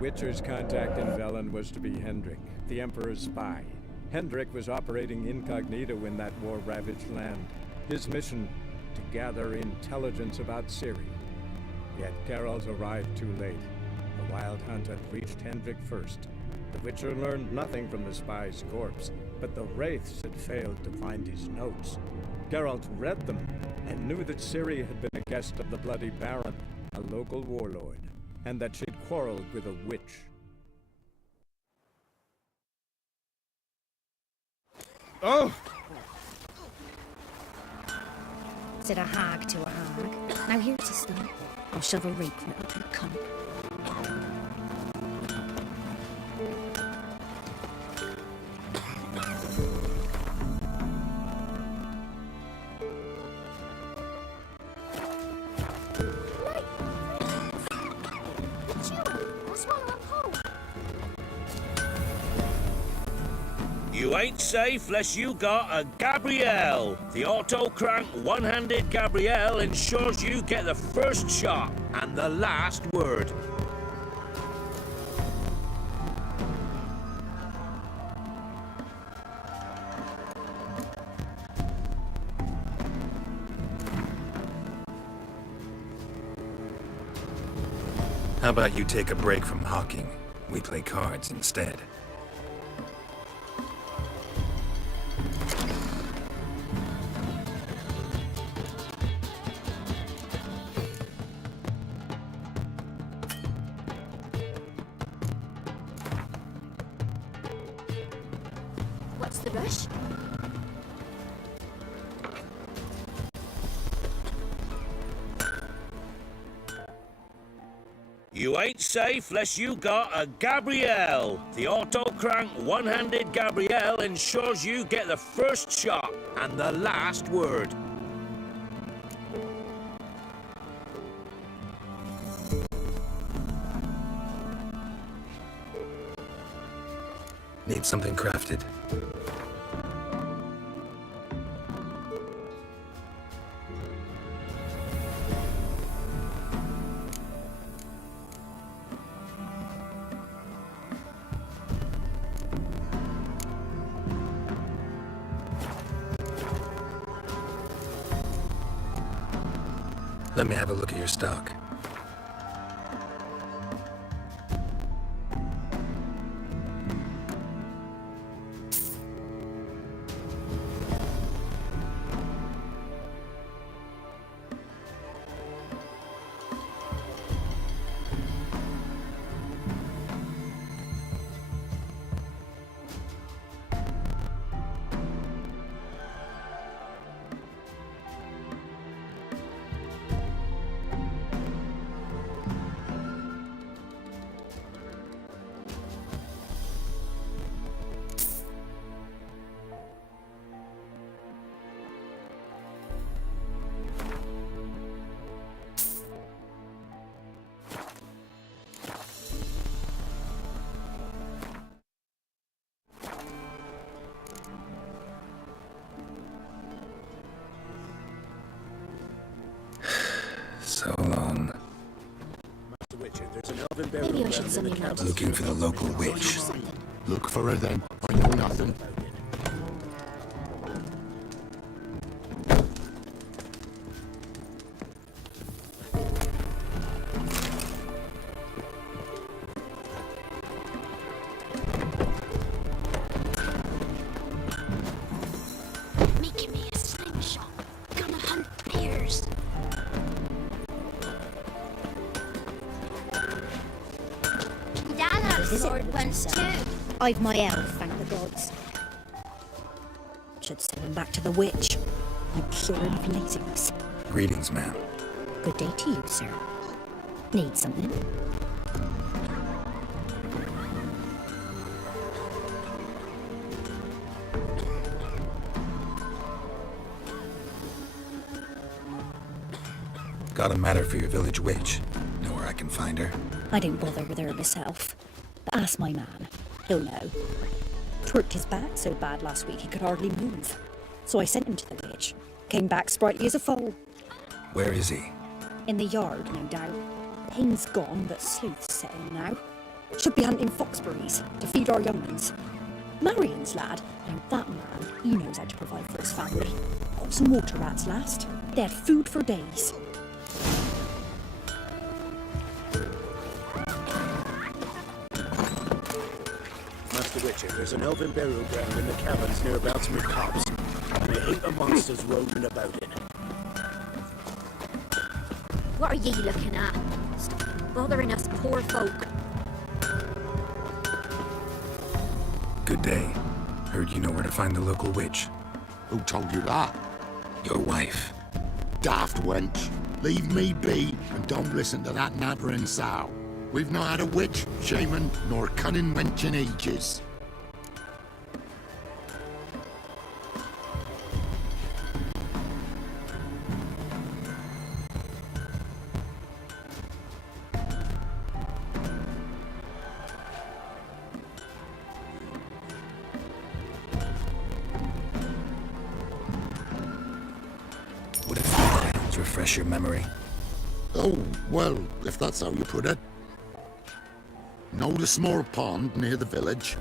Witcher's contact in Velen was to be Hendrik, the Emperor's spy. Hendrik was operating incognito in that war-ravaged land. His mission, to gather intelligence about Ciri. Yet Geralt arrived too late. The Wild Hunt had reached Hendrik first. The Witcher learned nothing from the spy's corpse, but the Wraiths had failed to find his notes. Geralt read them, and knew that Ciri had been a guest of the Bloody Baron, a local warlord, and that she'd quarreled with a witch. Oh! Said a hag to a hag. Now here's a stone. I'll shove a rake right up your cunt. You ain't safe unless you got a Gabrielle. The auto-crank one-handed Gabrielle ensures you get the first shot and the last word. How about you take a break from hawking? We play cards instead. What's the rush? You ain't safe unless you got a Gabrielle. The auto-crank one-handed Gabrielle ensures you get the first shot and the last word. Need something crafted. Let me have a look at your stock. So long. Maybe I should send you out. Looking for the local witch. Look for her then. I know nothing. Making me a slingshot. Gonna hunt bears. Dad had a sword once too. I've my elf, thank the gods. Should send him back to the witch. I'm curing of laziness. Greetings, ma'am. Good day to you, sir. Need something? Got a matter for your village witch. Know where I can find her? I didn't bother with her myself. But ask my man. He'll know. Twerked his back so bad last week he could hardly move. So I sent him to the witch. Came back sprightly as a foal. Where is he? In the yard, no doubt. Pain's gone, but sleuth's setting now. Should be hunting foxberries to feed our younglings. Marion's lad, now that man, he knows how to provide for his family. Got some water rats last. They had food for days. Master Witcher, there's an elven burial ground in the caverns near Boutsmere Copse, and I hate the monsters roaming about in it. What are ye looking at? Stop bothering us poor folk. Good day. Heard you know where to find the local witch. Who told you that? Your wife. Daft wench. Leave me be and don't listen to that nattering sow. We've not had a witch, shaman, nor cunning wench in ages. Would a few tales refresh your memory? Oh, well, if that's how you put it. Know the small pond near the village?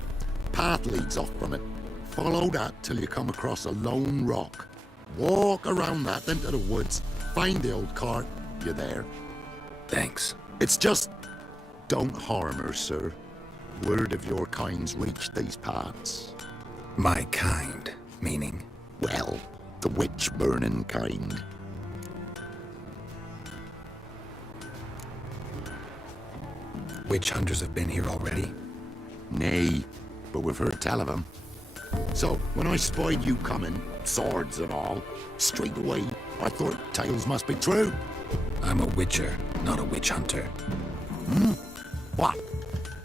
Path leads off from it. Follow that till you come across a lone rock. Walk around that into the woods. Find the old cart. You're there. Thanks. It's just... don't harm her, sir. Word of your kind's reached these parts. My kind, meaning? Well, the witch-burning kind. Witch hunters have been here already? Nay, but we've heard tell of 'em. So, when I spied you coming, swords and all, straight away, I thought tales must be true. I'm a witcher, not a witch hunter. What?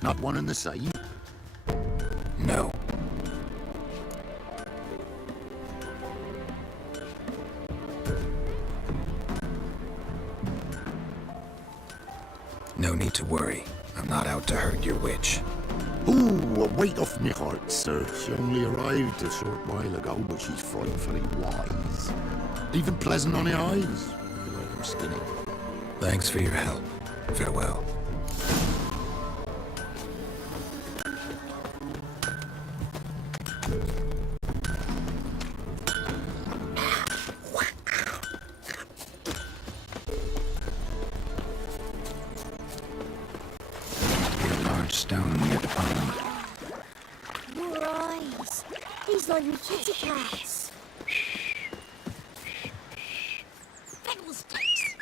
Not one and the same? No. No need to worry. I'm not out to hurt your witch. Ooh, a weight off me heart, sir. She only arrived a short while ago, but she's frightfully wise. Even pleasant on the eyes, if you like her skinny. Thanks for your help. Farewell. A large stone near the pond. Your eyes. He's like me kitty cats. Fiddlesticks.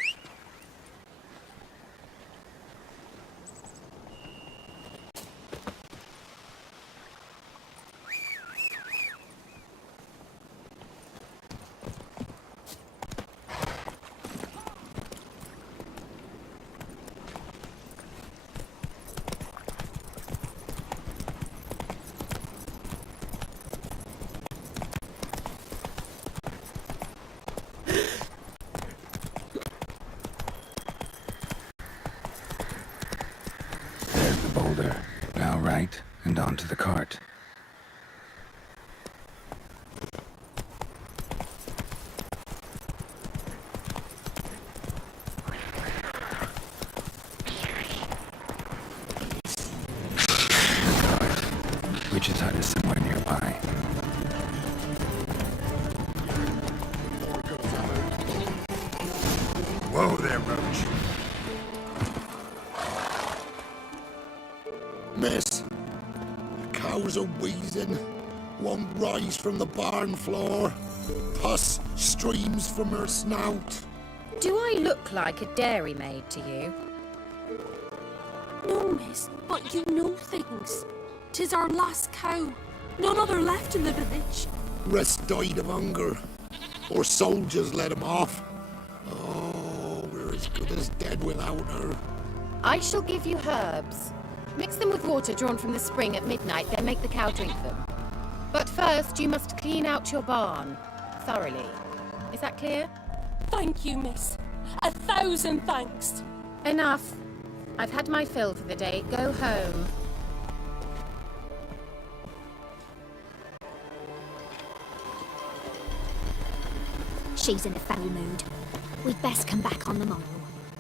There's the boulder. Now right, and onto the cart. Witch's hut is somewhere nearby. Whoa there, Roach. Miss, the cows are wheezing, won't rise from the barn floor. Pus streams from her snout. Do I look like a dairymaid to you? No, miss, but you know things. 'Tis our last cow. None other left in the village. Rest died of hunger, or soldiers let him off. Oh, we're as good as dead without her. I shall give you herbs. Mix them with water drawn from the spring at midnight, then make the cow drink them. But first, you must clean out your barn thoroughly. Is that clear? Thank you, miss. 1,000 thanks. Enough. I've had my fill for the day. Go home. She's in a foul mood. We'd best come back on the morrow.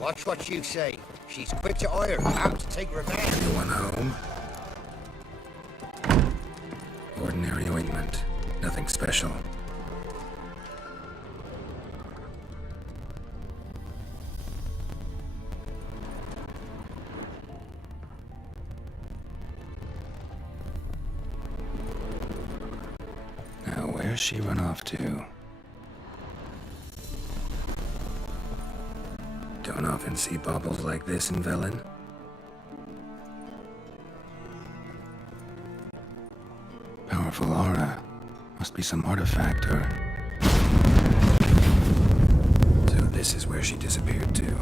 Watch what you say. She's quick to ire, apt to take revenge. Anyone home? Ordinary ointment. Nothing special. Now, where's she run off to? Don't often see baubles like this in Velen. Powerful aura. Must be some artifact or... So this is where she disappeared to.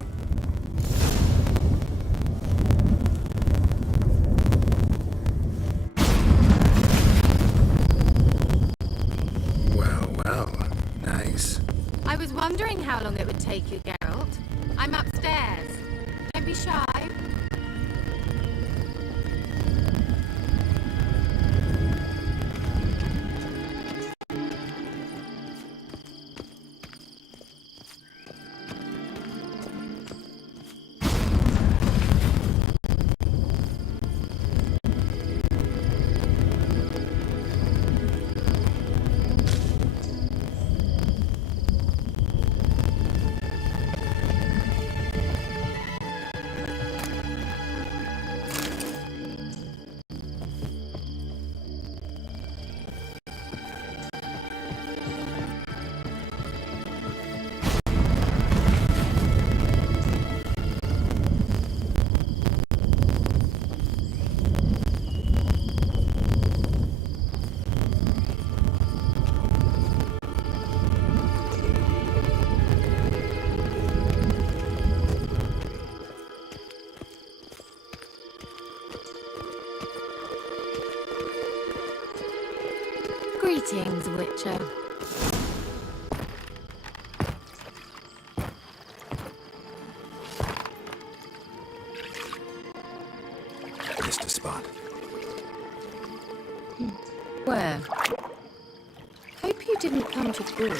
Well, nice. I was wondering how long it would take you, Geralt. I'm upstairs. Don't be shy. Greetings, Witcher. Missed a spot. Where? Hope you didn't come to school.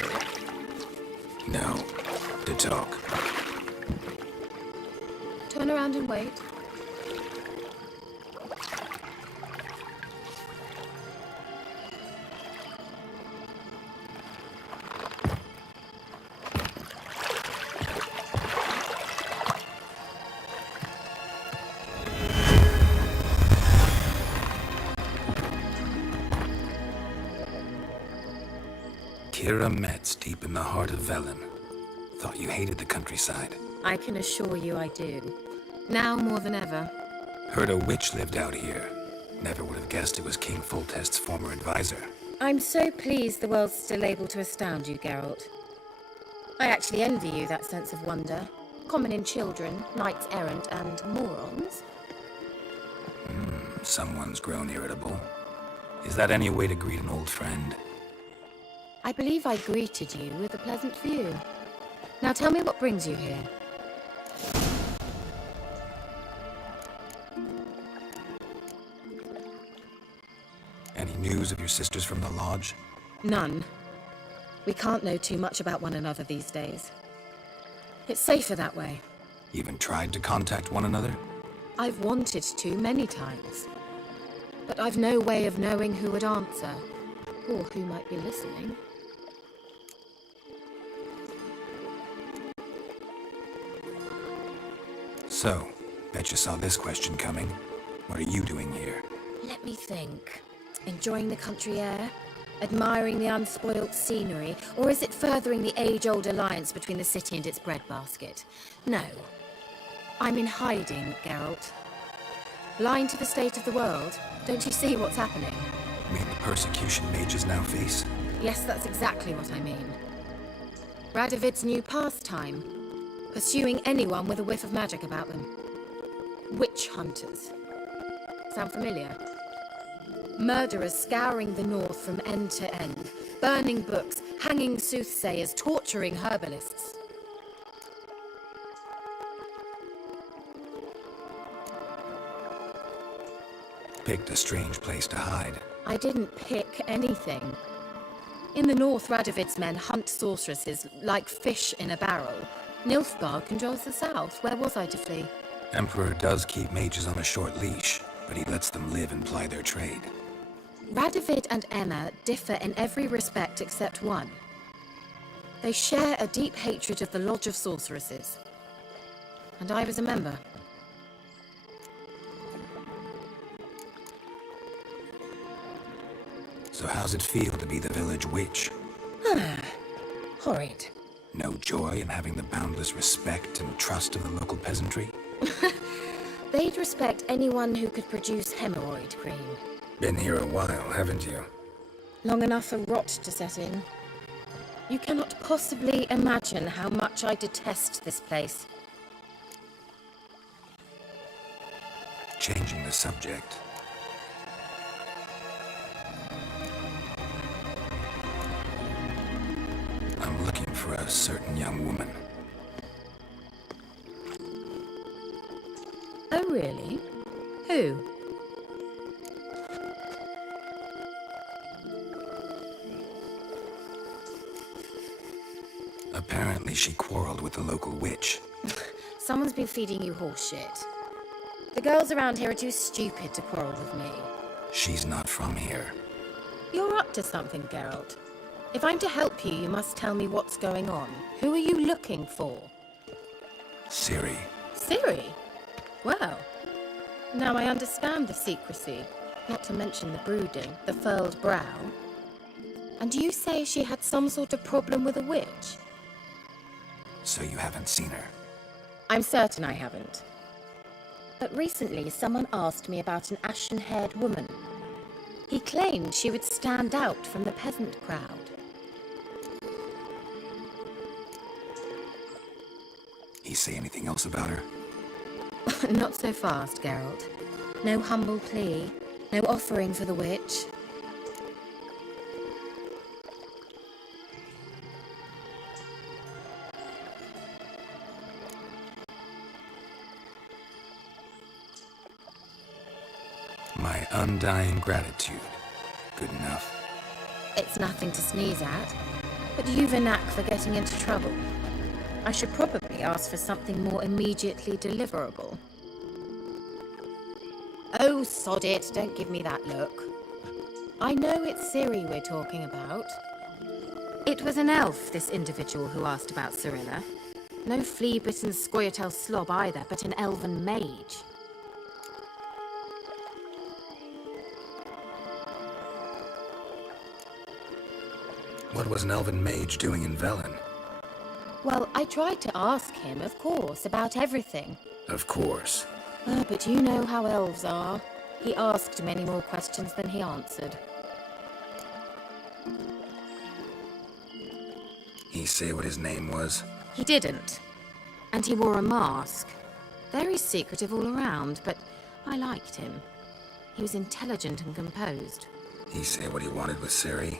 No. To talk. Turn around and wait. Kira Metz, deep in the heart of Velen. Thought you hated the countryside. I can assure you I do. Now more than ever. Heard a witch lived out here. Never would have guessed it was King Foltest's former advisor. I'm so pleased the world's still able to astound you, Geralt. I actually envy you that sense of wonder. Common in children, knights errant, and morons. Someone's grown irritable. Is that any way to greet an old friend? I believe I greeted you with a pleasant view. Now tell me what brings you here. Any news of your sisters from the lodge? None. We can't know too much about one another these days. It's safer that way. Even tried to contact one another? I've wanted to many times. But I've no way of knowing who would answer, or who might be listening. So, bet you saw this question coming. What are you doing here? Let me think. Enjoying the country air? Admiring the unspoilt scenery? Or is it furthering the age-old alliance between the city and its breadbasket? No. I'm in hiding, Geralt. Blind to the state of the world? Don't you see what's happening? You mean the persecution mages now face? Yes, that's exactly what I mean. Radovid's new pastime. Pursuing anyone with a whiff of magic about them. Witch hunters. Sound familiar? Murderers scouring the north from end to end. Burning books, hanging soothsayers, torturing herbalists. Picked a strange place to hide. I didn't pick anything. In the north, Radovid's men hunt sorceresses like fish in a barrel. Nilfgaard controls the south. Where was I to flee? Emperor does keep mages on a short leash, but he lets them live and ply their trade. Radovid and Emma differ in every respect except one. They share a deep hatred of the Lodge of Sorceresses. And I was a member. So how's it feel to be the village witch? Horrid. No joy in having the boundless respect and trust of the local peasantry? They'd respect anyone who could produce hemorrhoid cream. Been here a while, haven't you? Long enough for rot to set in. You cannot possibly imagine how much I detest this place. Changing the subject. I'm looking for a certain young woman. Oh, really? Who? Apparently she quarreled with the local witch. Someone's been feeding you horse shit. The girls around here are too stupid to quarrel with me. She's not from here. You're up to something, Geralt. If I'm to help you, you must tell me what's going on. Who are you looking for? Ciri. Ciri? Well, now I understand the secrecy, not to mention the brooding, the furled brow. And you say she had some sort of problem with a witch? So you haven't seen her? I'm certain I haven't. But recently someone asked me about an ashen-haired woman. He claimed she would stand out from the peasant crowd. He say anything else about her? Not so fast, Geralt. No humble plea, no offering for the witch. My undying gratitude. Good enough. It's nothing to sneeze at, but you've a knack for getting into trouble. I should probably ask for something more immediately deliverable. Oh, sod it, don't give me that look. I know it's Ciri we're talking about. It was an elf, this individual who asked about Cirilla. No flea-bitten Scoia'tael slob either, but an elven mage. What was an elven mage doing in Velen? Well, I tried to ask him, of course, about everything. Of course. But you know how elves are. He asked many more questions than he answered. He say what his name was? He didn't. And he wore a mask. Very secretive all around, but I liked him. He was intelligent and composed. He say what he wanted with Ciri?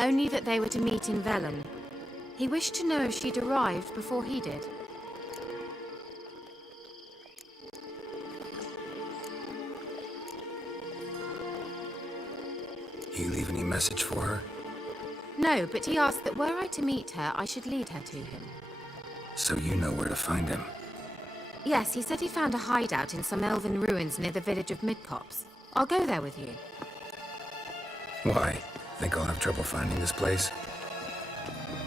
Only that they were to meet in Velen. He wished to know if she'd arrived before he did. He leave any message for her? No, but he asked that were I to meet her, I should lead her to him. So you know where to find him? Yes, he said he found a hideout in some elven ruins near the village of Midcopse. I'll go there with you. Why? Think I'll have trouble finding this place?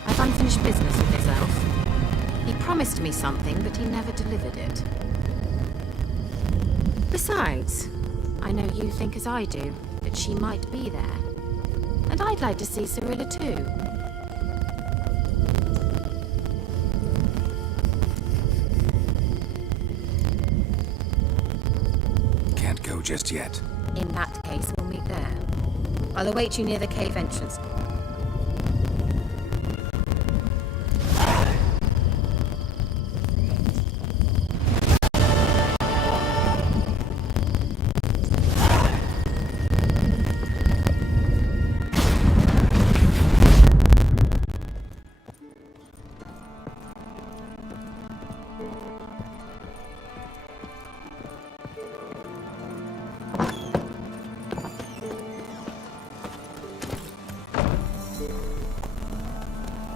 I've unfinished business with this elf. He promised me something, but he never delivered it. Besides, I know you think as I do, that she might be there. And I'd like to see Cirilla too. Can't go just yet. In that case, we'll meet there. I'll await you near the cave entrance.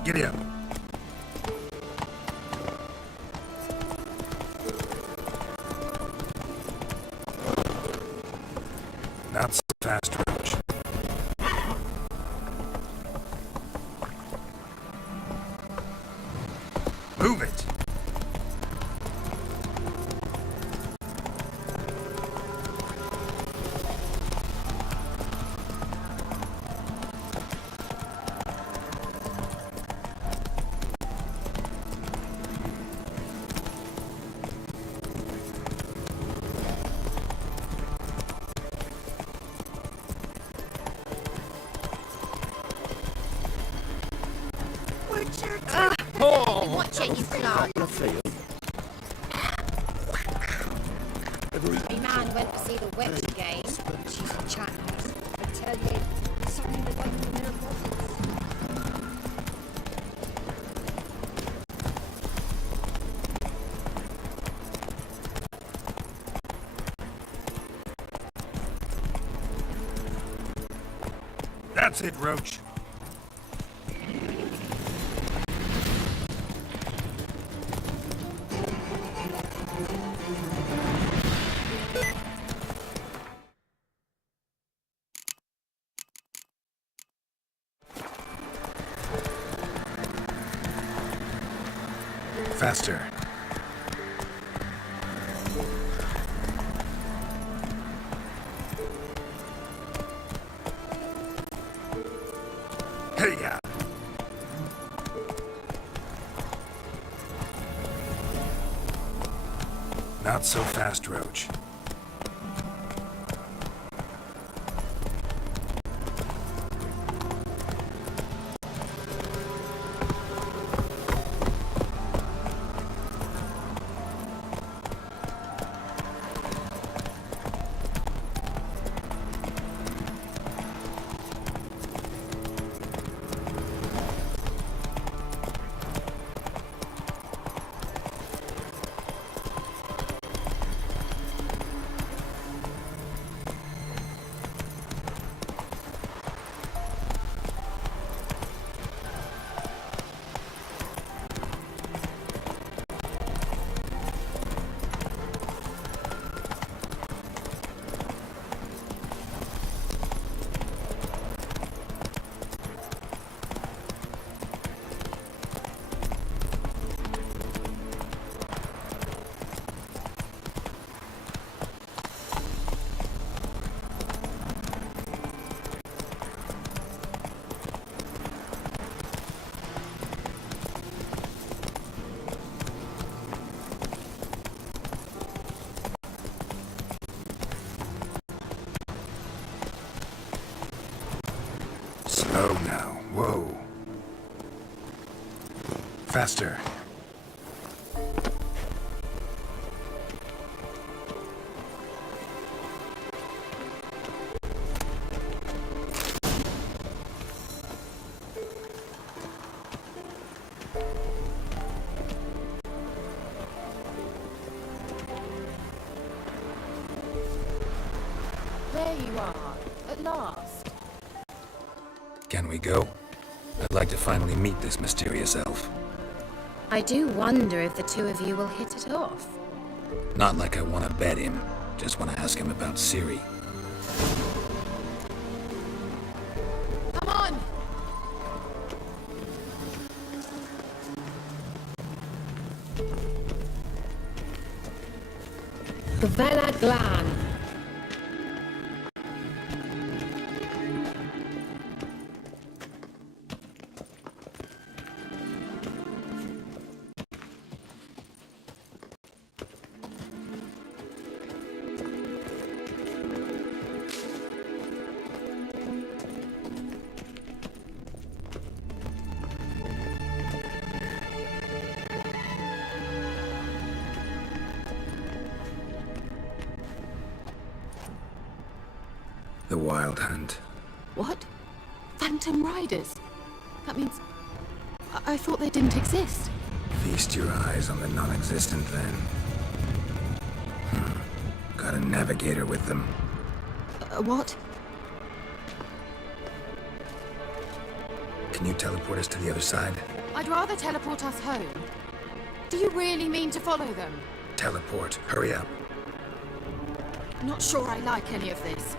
Giddy up. Move it! Watch it, you clown. My man went to see the witch again. She's a chat. I tell you, something that went in their bodies. That's it, Roach. Faster. Hey-ya! Not so fast, Roach. Slow now. Whoa. Faster. There you are, at last. Can we go? I'd like to finally meet this mysterious elf. I do wonder if the two of you will hit it off. Not like I want to bet him. Just want to ask him about Ciri. Come on! Gvella Glan. The Wild Hunt. What? Phantom Riders? That means... I thought they didn't exist. Feast your eyes on the non-existent then. Got a navigator with them. What? Can you teleport us to the other side? I'd rather teleport us home. Do you really mean to follow them? Teleport. Hurry up. Not sure I like any of this.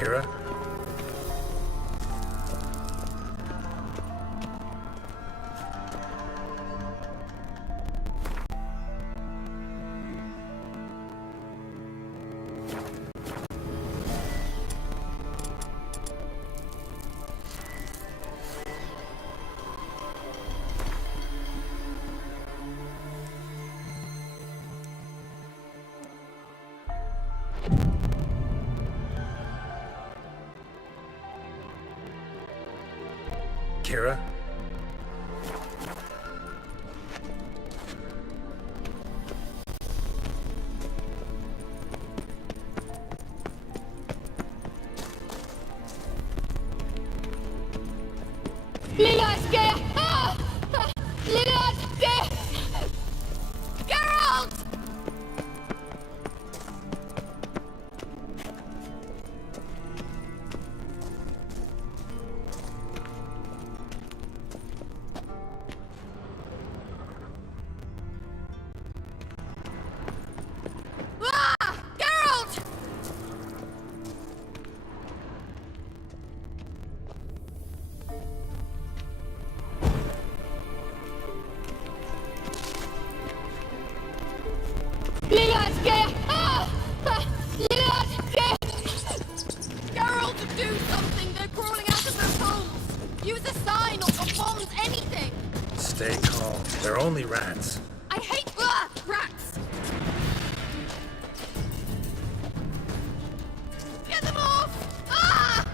Kira? Kira? Geralt! Geralt! Geralt, do something! They're crawling out of their homes! Use a sign or bombs, anything! Stay calm. They're only rats. I hate rats! Get them off! Ah!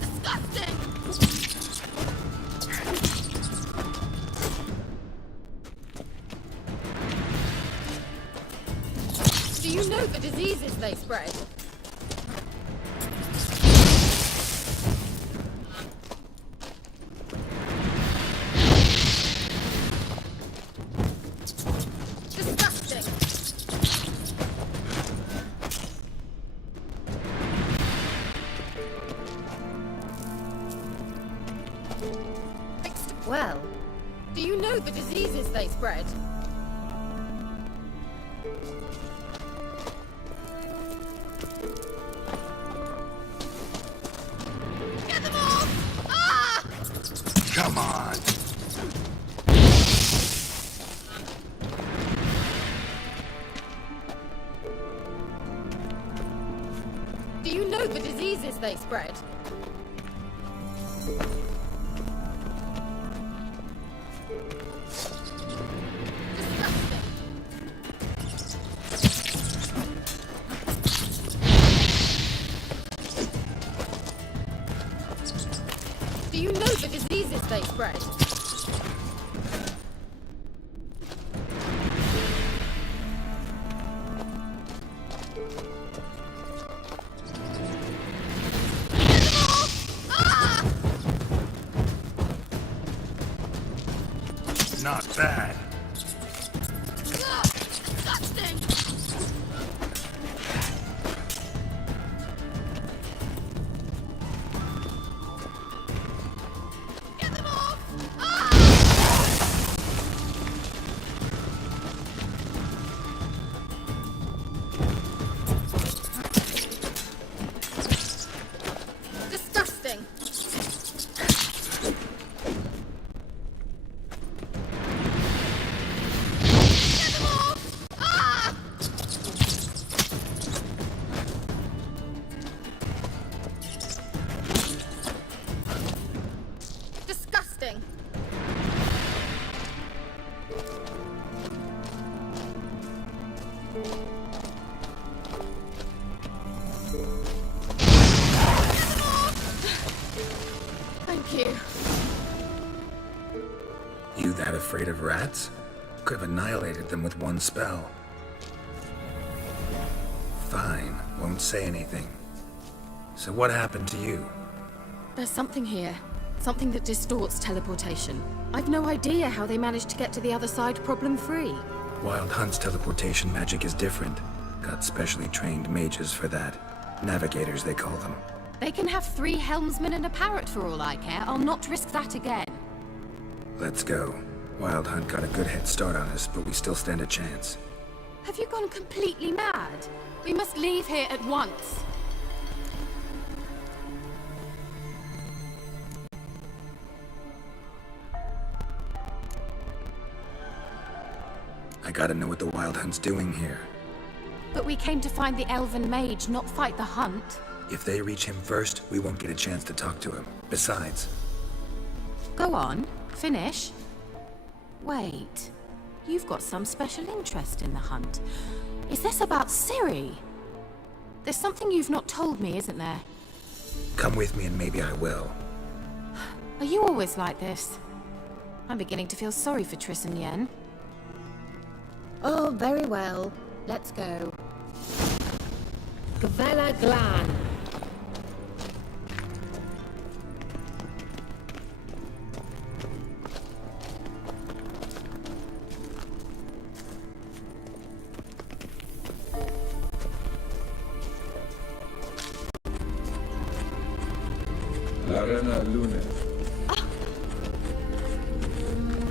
Disgusting! Do you know the diseases they spread? Disgusting! Well, do you know the diseases they spread? Get them off! Ah! Come on! Do you know the diseases they spread? Disgusting. Do you know the diseases they spread? Get them off! Ah! Not bad. Disgusting! Get them off! Ah! Disgusting! Get them off! Ah! Disgusting! Thank you. You that afraid of rats? Could have annihilated them with one spell. Fine, won't say anything. So what happened to you? There's something here. Something that distorts teleportation. I've no idea how they managed to get to the other side problem-free. Wild Hunt's teleportation magic is different. Got specially trained mages for that. Navigators, they call them. They can have 3 helmsmen and a parrot for all I care. I'll not risk that again. Let's go. Wild Hunt got a good head start on us, but we still stand a chance. Have you gone completely mad? We must leave here at once. I gotta know what the Wild Hunt's doing here. But we came to find the Elven Mage, not fight the hunt. If they reach him first, we won't get a chance to talk to him. Besides... Go on, finish. Wait, you've got some special interest in the hunt. Is this about Ciri? There's something you've not told me, isn't there? Come with me and maybe I will. Are you always like this? I'm beginning to feel sorry for Triss and Yen. Oh, very well. Let's go. Gavella Glan. Larena Luna.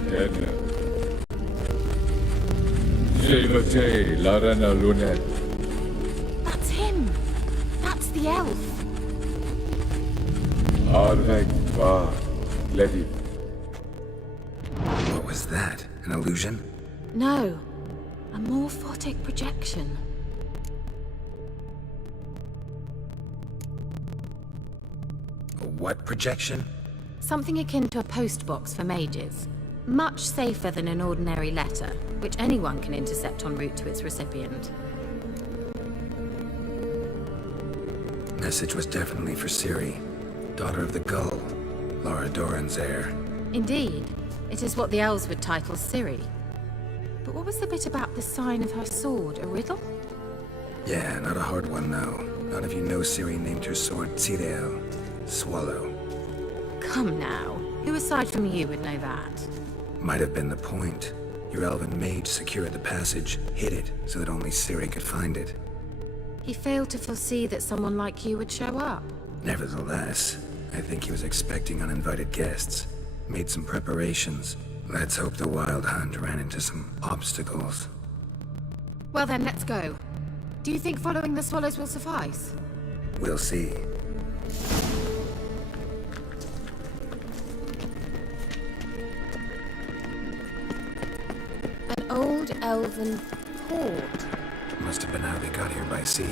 Edna. Jevate Larena Lunet. That's him! That's the elf! Arvek Va Ledi. What was that? An illusion? No, a morphotic projection. A what projection? Something akin to a postbox for mages. Much safer than an ordinary letter, which anyone can intercept en route to its recipient. Message was definitely for Ciri, daughter of the Gull, Lara Doran's heir. Indeed, it is what the elves would title Ciri. But what was the bit about the sign of her sword, a riddle? Yeah, not a hard one, though. None of you know Ciri named her sword Tirel, Swallow. Come now, who aside from you would know that? Might have been the point. Your elven mage secured the passage, hid it, so that only Ciri could find it. He failed to foresee that someone like you would show up. Nevertheless, I think he was expecting uninvited guests. Made some preparations. Let's hope the Wild Hunt ran into some obstacles. Well then, let's go. Do you think following the swallows will suffice? We'll see. An old elven port. Must have been how they got here by sea.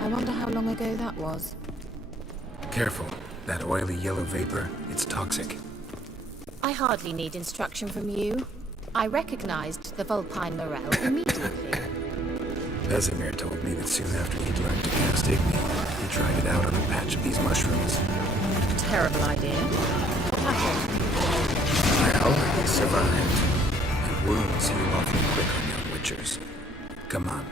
I wonder how long ago that was. Careful. That oily yellow vapor, it's toxic. I hardly need instruction from you. I recognized the Vulpine Morel immediately. Vesemir told me that soon after he'd learned to cast Igni, he tried it out on a patch of these mushrooms. Terrible idea. What happened? Well, he survived. And wounds heal awfully quick on young witchers. Come on.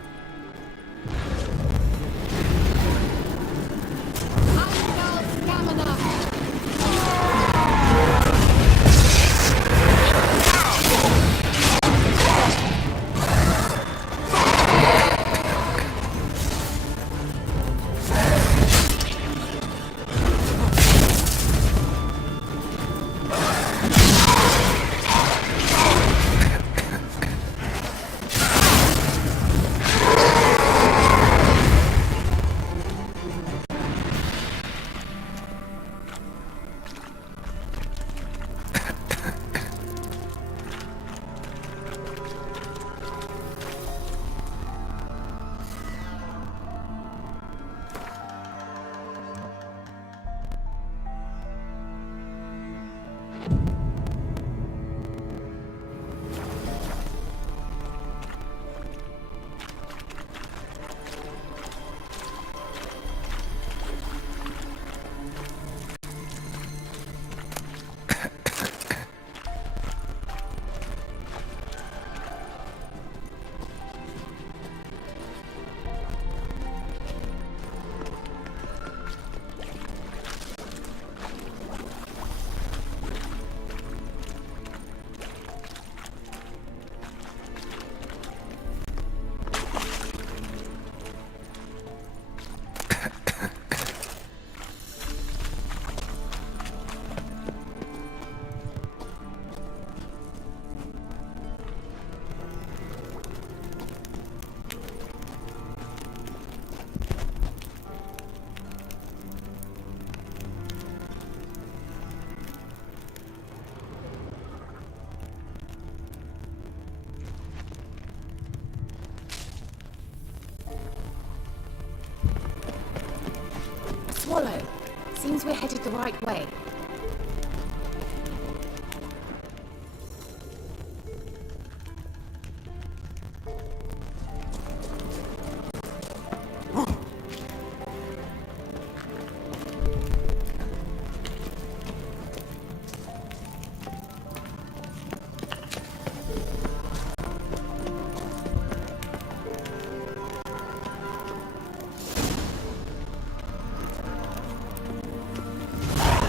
Seems we're headed the right way.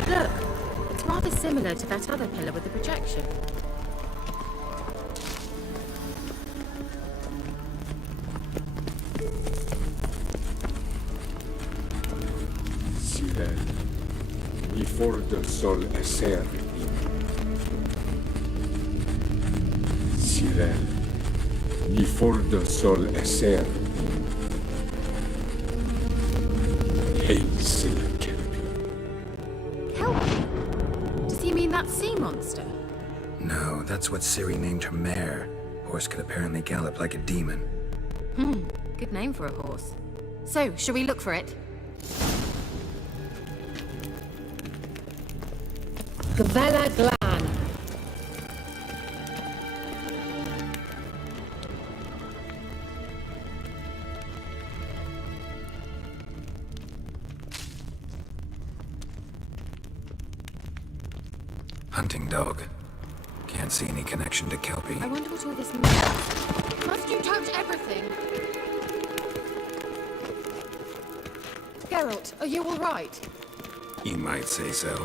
Look, it's rather similar to that other pillar with the projection. Sirel, mi for del sol esser in. Sirel, mi for del sol esser in. Hail Silla Kelpie. Kelpie? Does he mean that sea monster? No, that's what Ciri named her mare. Horse could apparently gallop like a demon. Good name for a horse. So, shall we look for it? Gavella Glan. Hunting dog. Can't see any connection to Kelpie. I wonder what all this means. Must you touch everything? Geralt, are you all right? You might say so.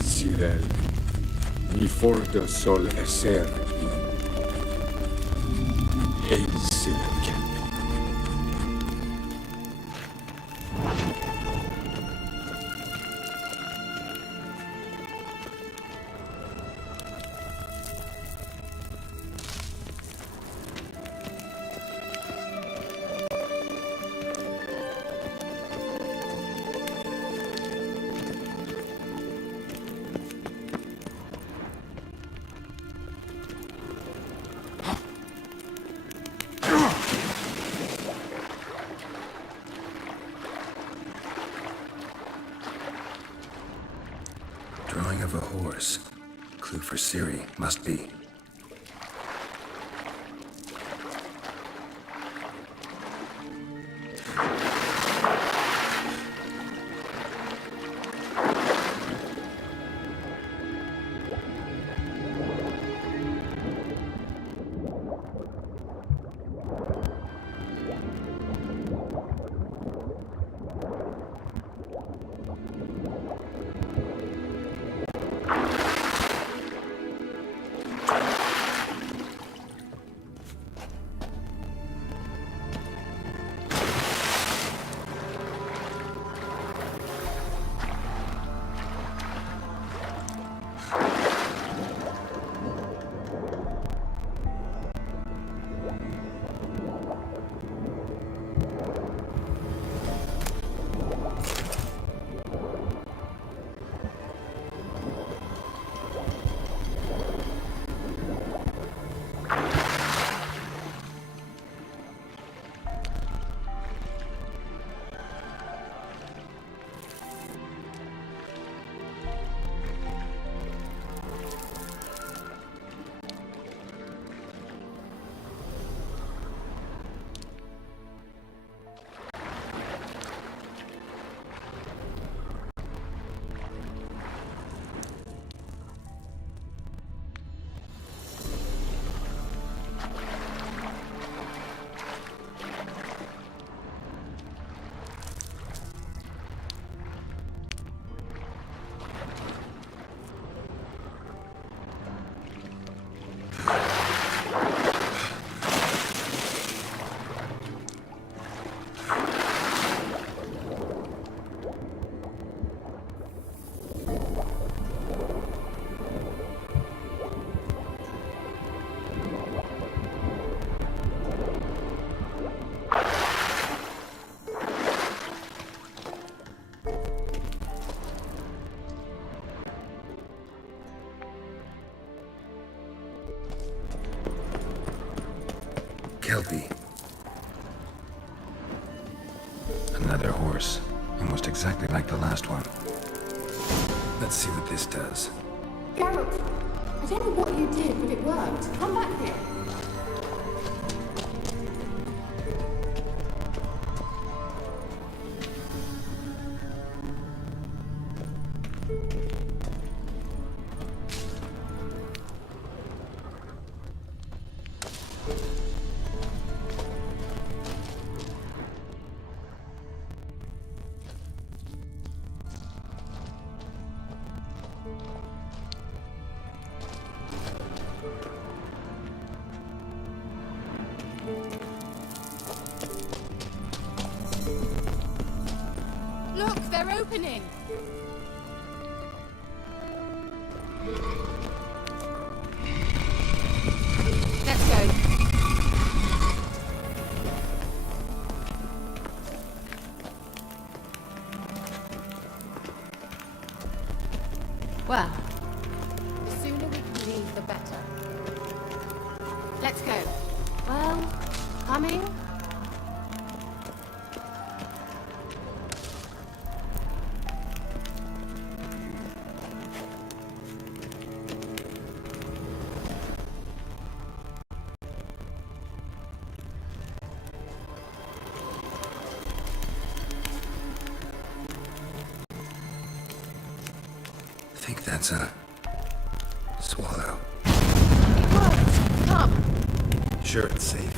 Sirel, mi for del sol esser in. Hail Silla Kelpie. Drawing of a horse. Clue for Ciri, must be. Kelpie. Another horse. Almost exactly like the last one. Let's see what this does. Geralt, I don't know what you did, but it worked. Come back here. Look, they're opening! Let's go. Well, the sooner we can leave, the better. Let's go. Well, coming? I think that's a swallow. It worked! Come! Sure, it's safe.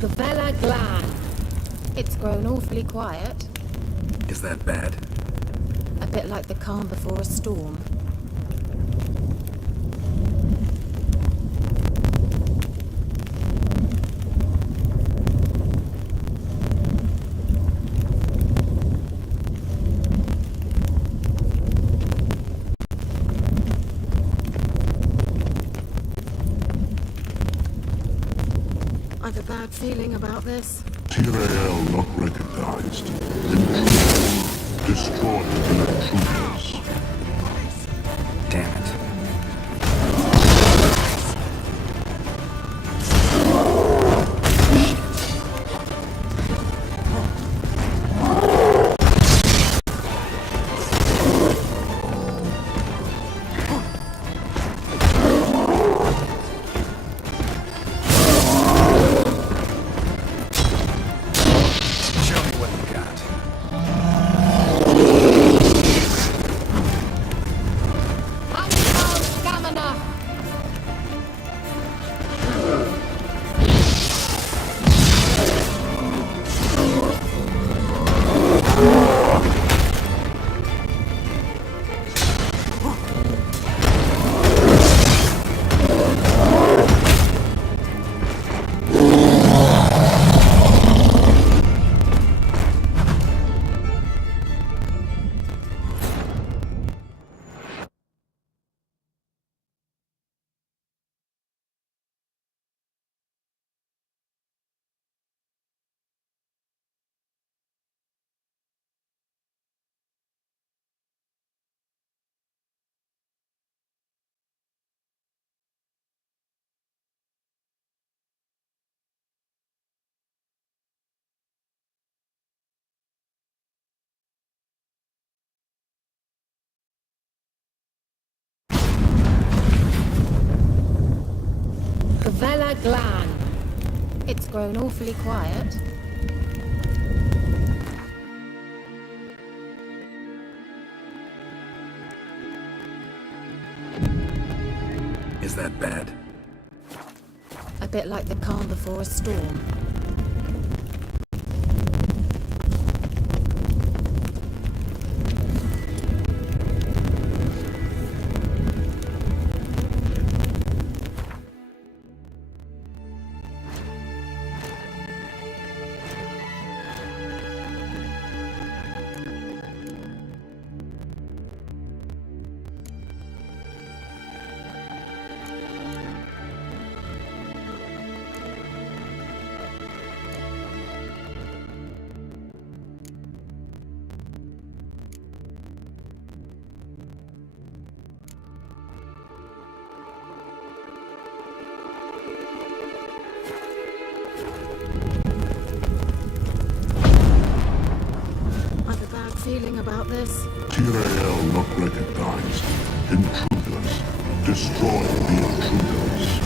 Gavella Glan. It's grown awfully quiet. Is that bad? A bit like the calm before a storm. I've a bad feeling about this. Tyrael not recognized. Intruder. Destroy the intruders. Damn it. Show me what you got. Hannibal Stamina! Gavella Glan. It's grown awfully quiet. Is that bad? A bit like the calm before a storm. feeling about this. Tyrael not recognized. Intruders. Destroy the intruders.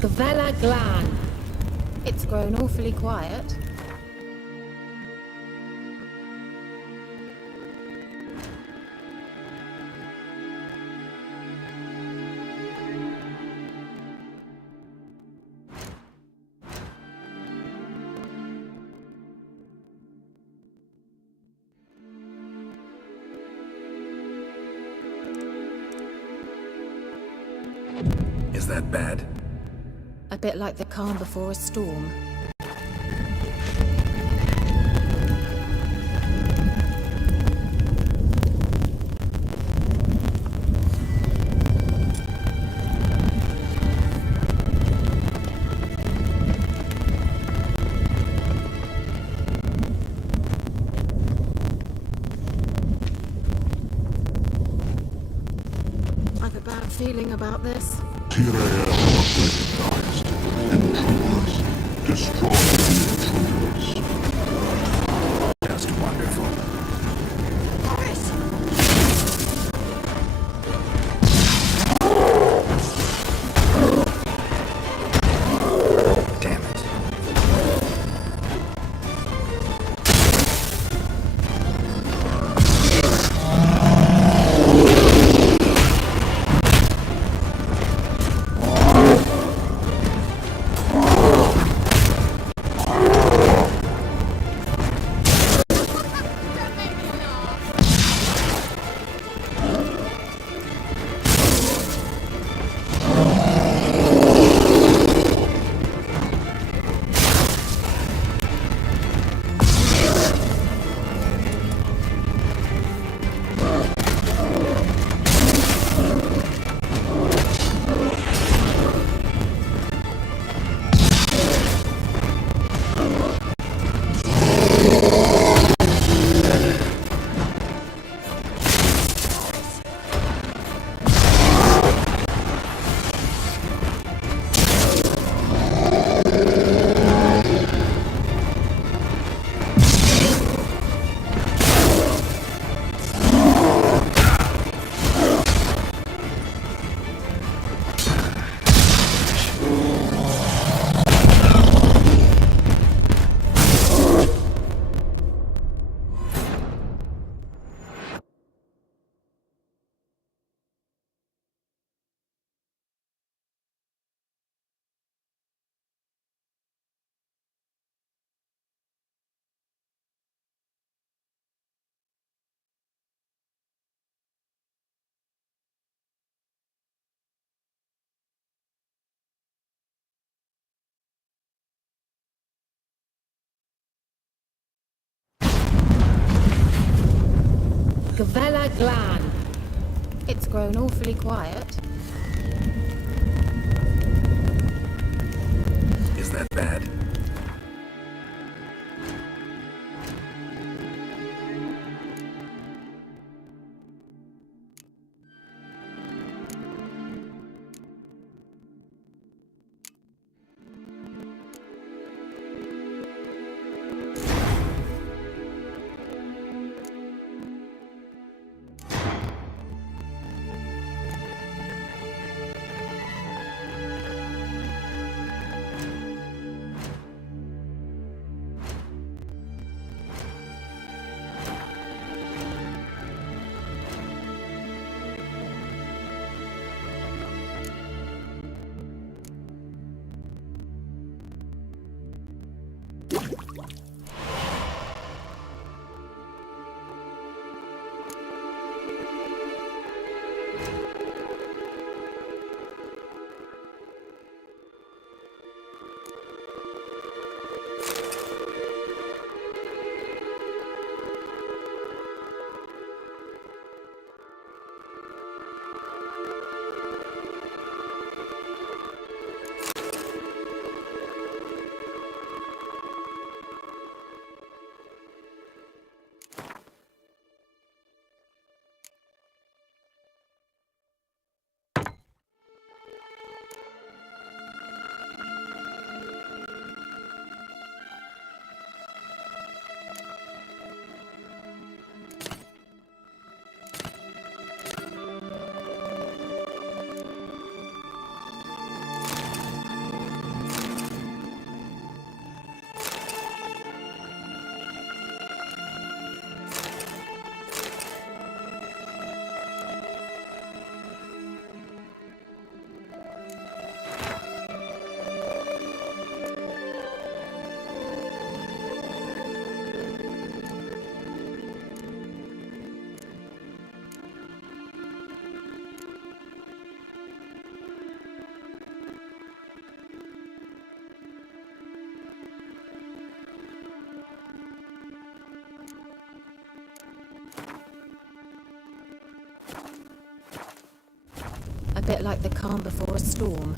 Gavella Glan. It's grown awfully quiet. Is that bad? A bit like the calm before a storm. I've a bad feeling about this. Tyrael not recognized. Intruders. Destroy the intruders. Just wonderful. Damn it. Gavella Glan. It's grown awfully quiet. Is that bad? A bit like the calm before a storm.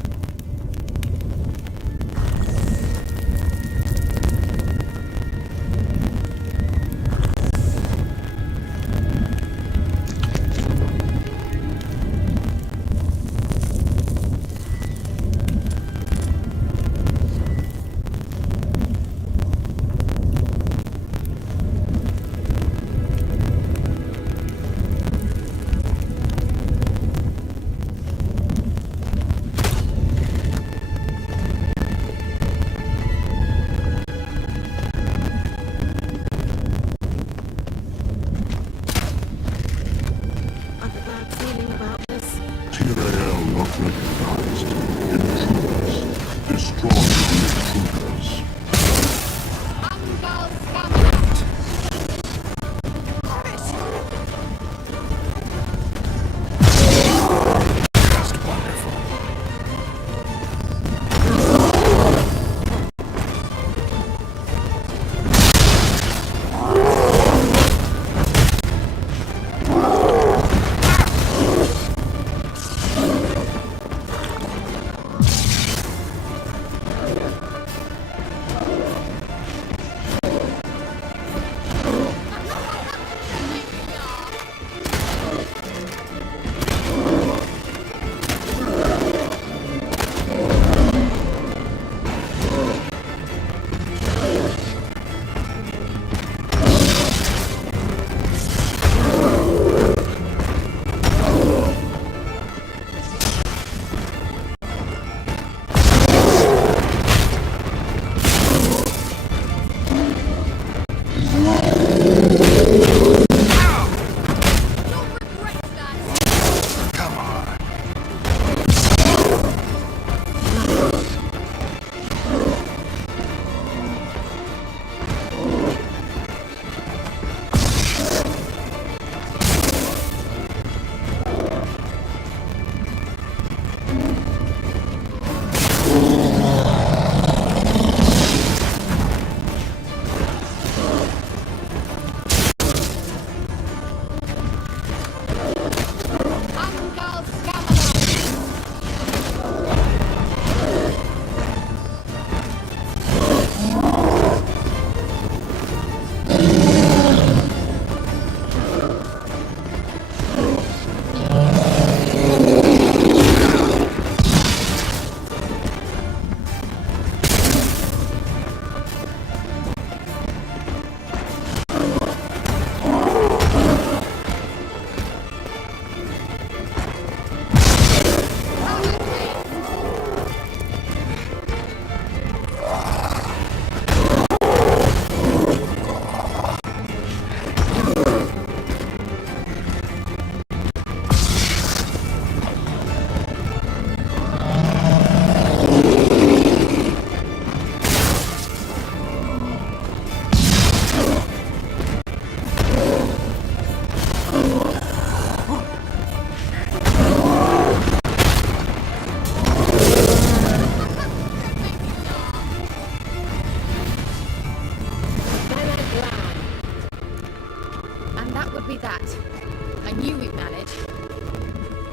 I knew we'd manage.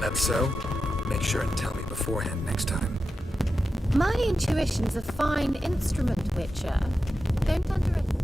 That's so? Make sure and tell me beforehand next time. My intuition's a fine instrument, Witcher. Don't underestimate.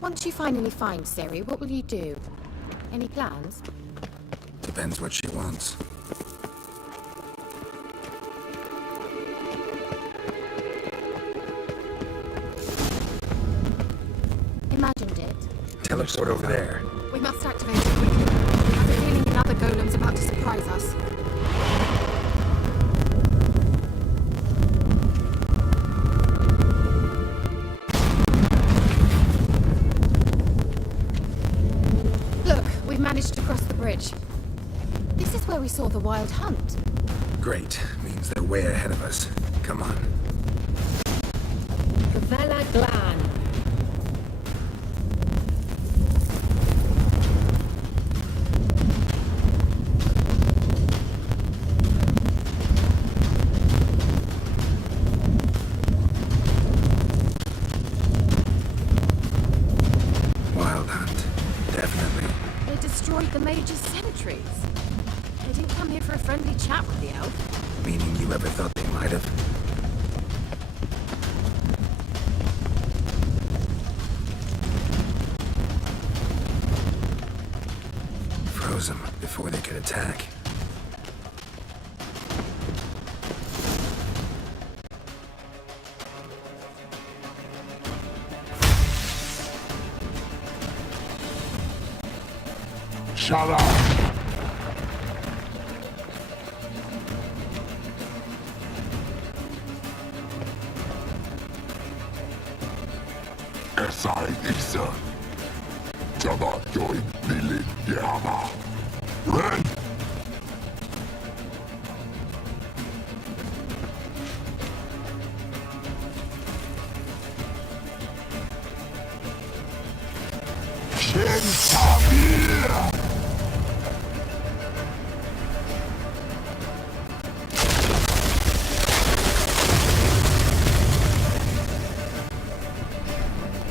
Once you finally find Ciri, what will you do? Any plans? Depends what she wants. Imagined it. Teleport over there. We must activate it quickly. I have a feeling another golem's about to surprise us. Look, we've managed to cross the bridge. This is where we saw the wild hunt. Great. Means they're way ahead of us. Come on. Gavella Glan. Wild hunt. Definitely. They destroyed the Mage's sentries. They didn't come here for a friendly chat with the elf. Meaning you ever thought they might have? Froze them before they could attack. Shut up! Esai Isa. Tabajoy Bilin Yama. Ren! Shin Tabir!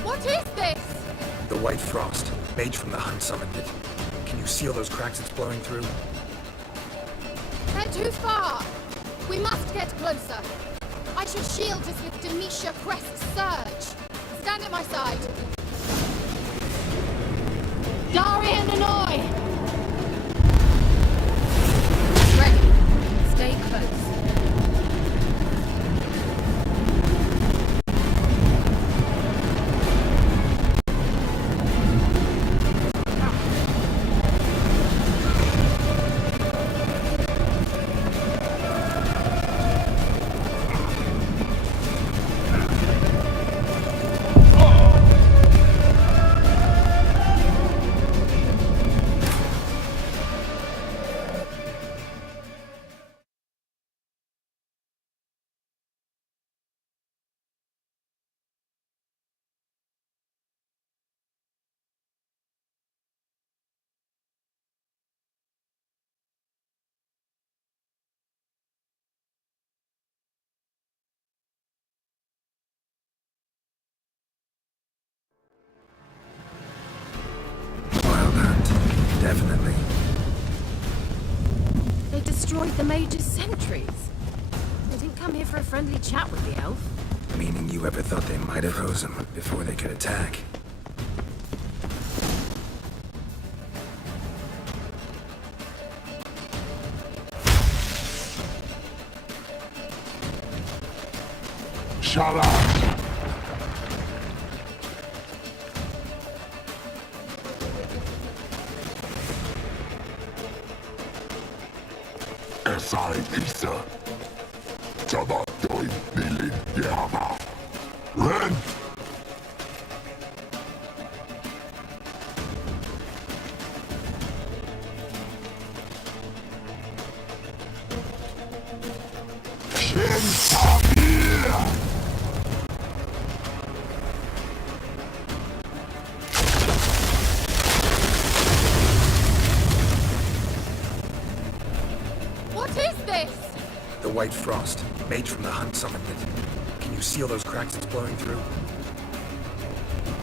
What is this? The White Frost. Mage from the hunt summoned it. Can you seal those cracks it's blowing through? They're too far. We must get closer. I shall shield us with Demetia Crest Surge. Stand at my side. Darian Annoy! Ready. Stay close. destroyed the Mage's sentries. They didn't come here for a friendly chat with the elf. Meaning you ever thought they might have froze him before they could attack? Shut up! Esai Isa. Tabaktoi Nilin Yama. Ren! Shin Tamir! What is this? The White Frost. Mage from the Hunt summoned it. Can you seal those cracks it's blowing through?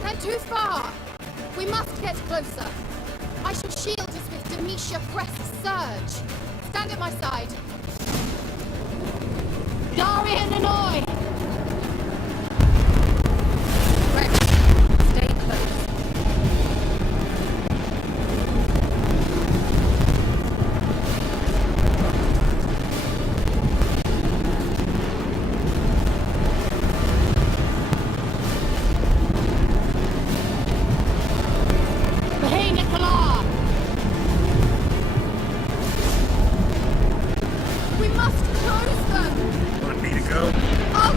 They're too far. We must get closer. I shall shield us with Demetia Crest's surge. Stand at my side. Darian Annoy! Rex, stay close. We must close them! Want me to go? I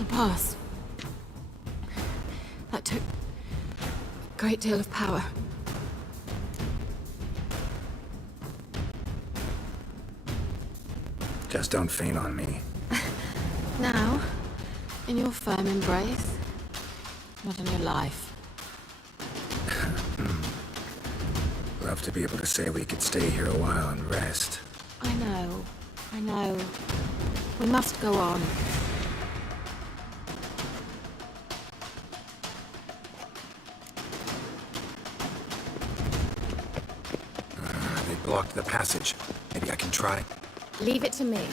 It'll pass. That took a great deal of power. Just don't faint on me. Now, in your firm embrace, not in your life. Love to be able to say we could stay here a while and rest. I know. We must go on. They blocked the passage. Maybe I can try. Leave it to me.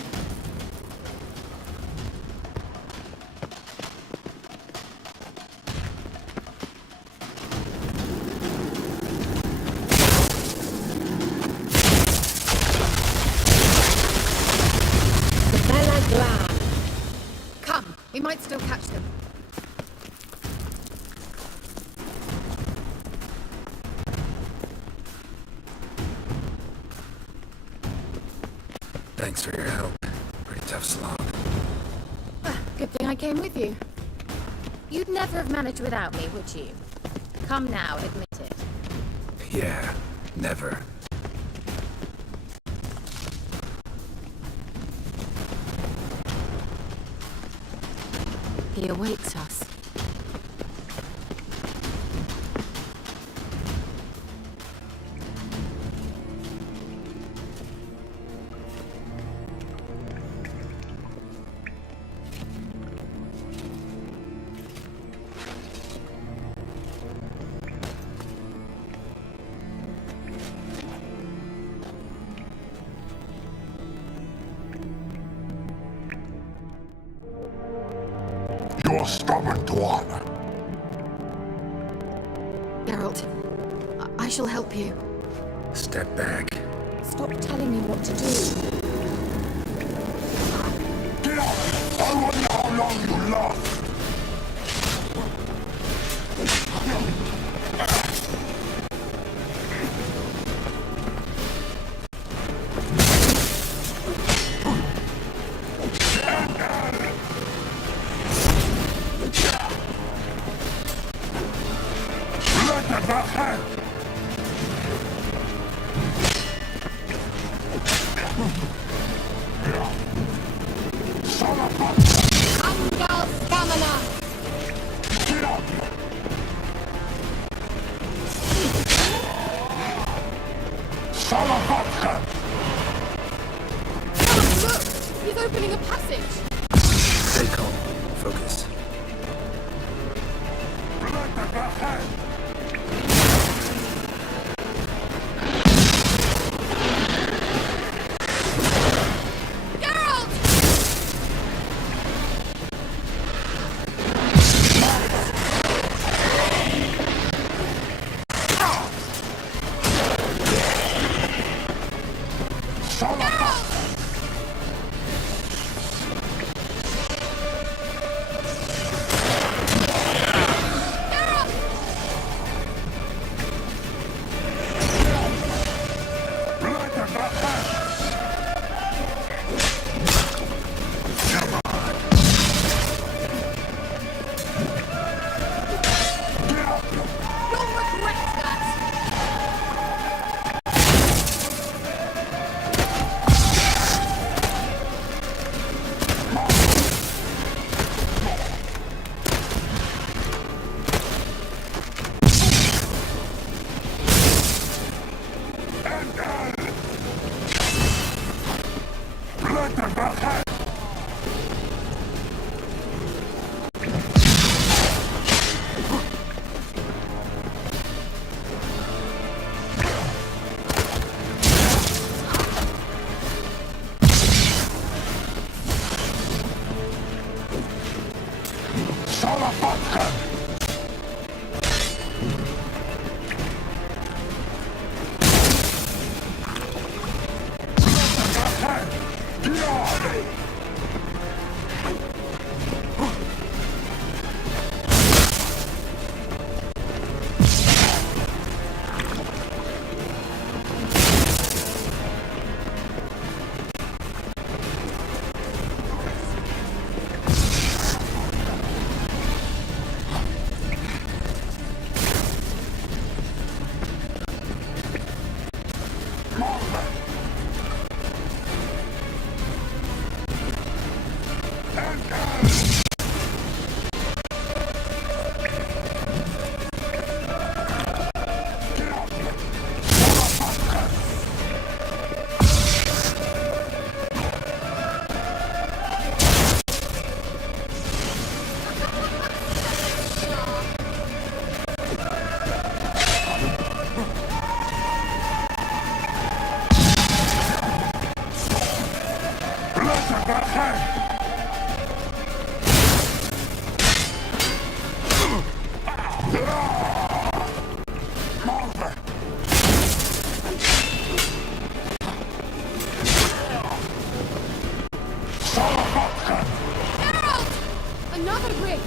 Come, we might still catch them. Thanks for your help. Pretty tough slog. Good thing I came with you. You'd never have managed without me, would you? Come now, admit it. Yeah, never. He awaits us. You're stubborn twat. Geralt, I shall help you. Step back. Stop telling me what to do. Get up! I wonder how long you last. Look! He's opening a passage! Stay calm. Focus. Another rift!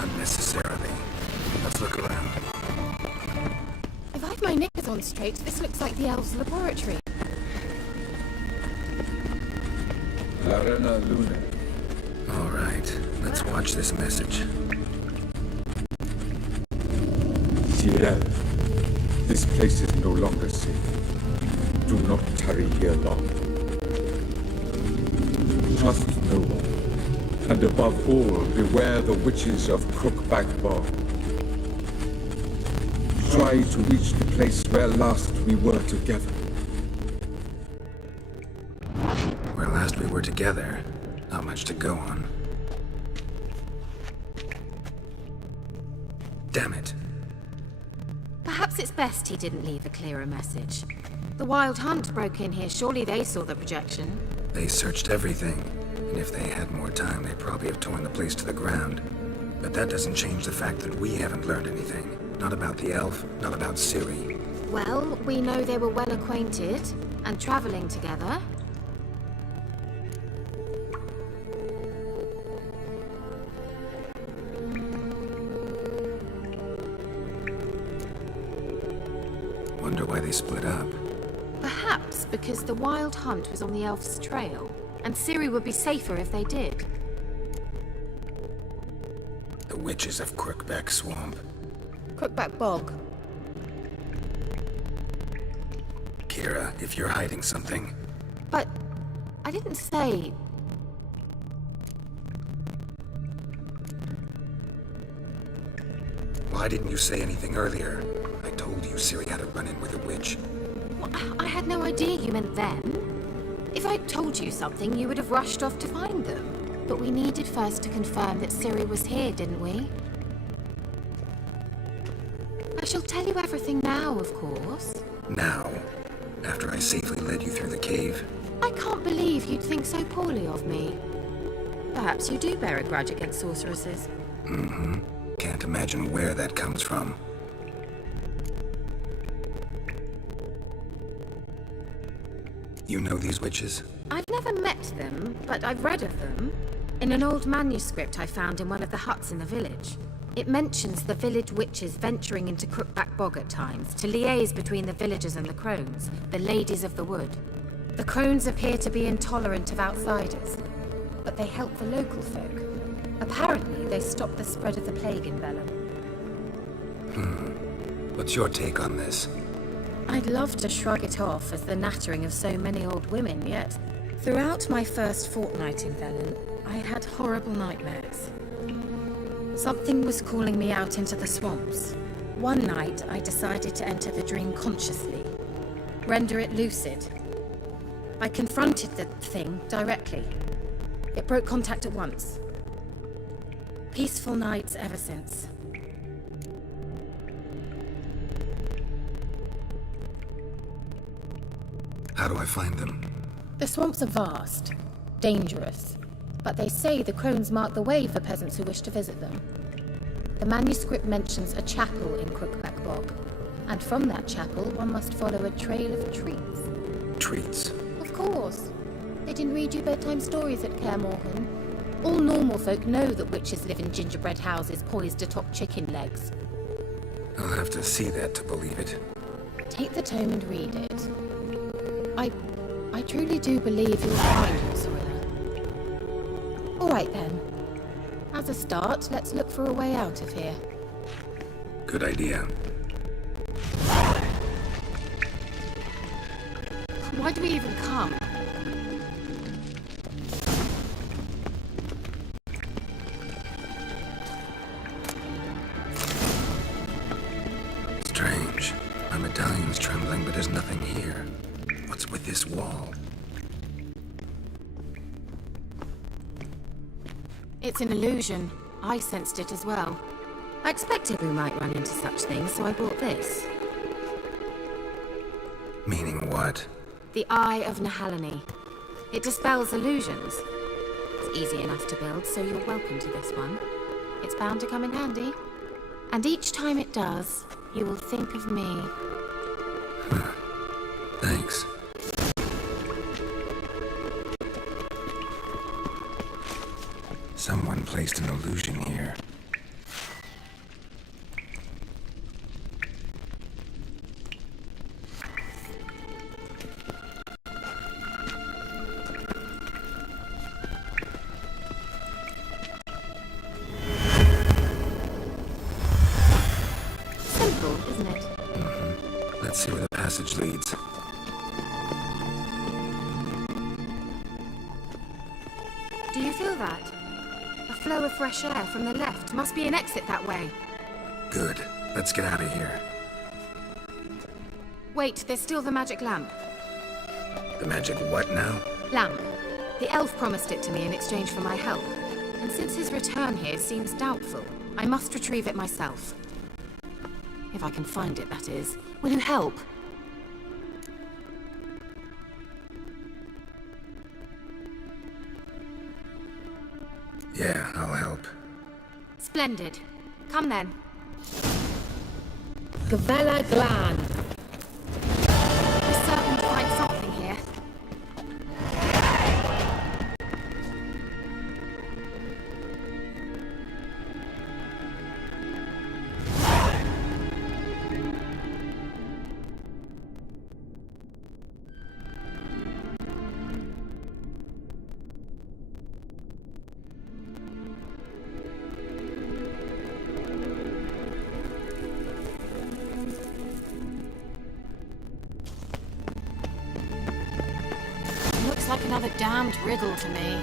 Unnecessarily. Let's look around. If I've my knickers on straight, this looks like the elves' laboratory. Larena Luna. All right, let's watch this message. Ciel, this place is no longer safe. Do not tarry here long. Trust no one. And above all, beware the witches of Crookback Bog. Try to reach the place where last we were together. Where last we were together, not much to go on. Damn it. Perhaps it's best he didn't leave a clearer message. The Wild Hunt broke in here. Surely they saw the projection. They searched everything. And if they had more time, they'd probably have torn the place to the ground. But that doesn't change the fact that we haven't learned anything. Not about the elf, not about Ciri. Well, we know they were well acquainted and traveling together. Wonder why they split up. Perhaps because the Wild Hunt was on the elf's trail. And Ciri would be safer if they did. The witches of Crookback Swamp. Crookback Bog. Kira, if you're hiding something... But I didn't say... Why didn't you say anything earlier? I told you Ciri had a run-in with a witch. Well, I had no idea you meant them. If I'd told you something, you would have rushed off to find them. But we needed first to confirm that Ciri was here, didn't we? I shall tell you everything now, of course. Now? After I safely led you through the cave? I can't believe you'd think so poorly of me. Perhaps you do bear a grudge against sorceresses. Mm-hmm. Can't imagine where that comes from. You know these witches? I've never met them, but I've read of them. In an old manuscript I found in one of the huts in the village. It mentions the village witches venturing into Crookback Bog at times to liaise between the villagers and the crones, the ladies of the wood. The crones appear to be intolerant of outsiders, but they help the local folk. Apparently, they stop the spread of the plague in Velen. What's your take on this? I'd love to shrug it off as the nattering of so many old women, yet throughout my first fortnight in Velen, I had horrible nightmares. Something was calling me out into the swamps. One night, I decided to enter the dream consciously, render it lucid. I confronted the thing directly. It broke contact at once. Peaceful nights ever since. How do I find them? The swamps are vast, dangerous, but they say the crones mark the way for peasants who wish to visit them. The manuscript mentions a chapel in Crookback Bog, and from that chapel one must follow a trail of treats. Treats? Of course. They didn't read you bedtime stories at Kaer Morhen. All normal folk know that witches live in gingerbread houses poised atop chicken legs. I'll have to see that to believe it. Take the tome and read it. I truly do believe you'll find your Sorilla. All right then. As a start, let's look for a way out of here. Good idea. Why do we even come? Strange. My medallion's trembling, but there's nothing here. What's with this wall? It's an illusion. I sensed it as well. I expected we might run into such things, so I bought this. Meaning what? The Eye of Nehaleni. It dispels illusions. It's easy enough to build, so you're welcome to this one. It's bound to come in handy. And each time it does, you will think of me. Thanks. Someone placed an illusion here. Simple, isn't it? Let's see where the passage leads. Do you feel that? A flow of fresh air from the left. Must be an exit that way. Good. Let's get out of here. Wait, there's still the magic lamp. The magic what now? Lamp. The elf promised it to me in exchange for my help. And since his return here seems doubtful, I must retrieve it myself. If I can find it, that is. Will you help? Yeah, I'll help. Splendid. Come then. Gavella Glan. We're certain to find something here. Looks like another damned riddle to me.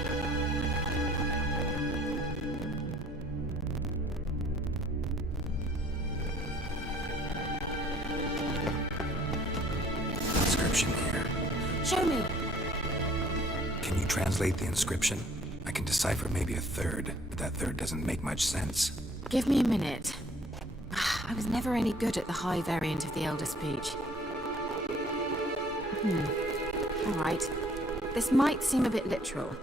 Inscription here. Show me. Can you translate the inscription? I can decipher maybe a third, but that third doesn't make much sense. Give me a minute. I was never any good at the high variant of the Elder Speech. All right. This might seem a bit literal.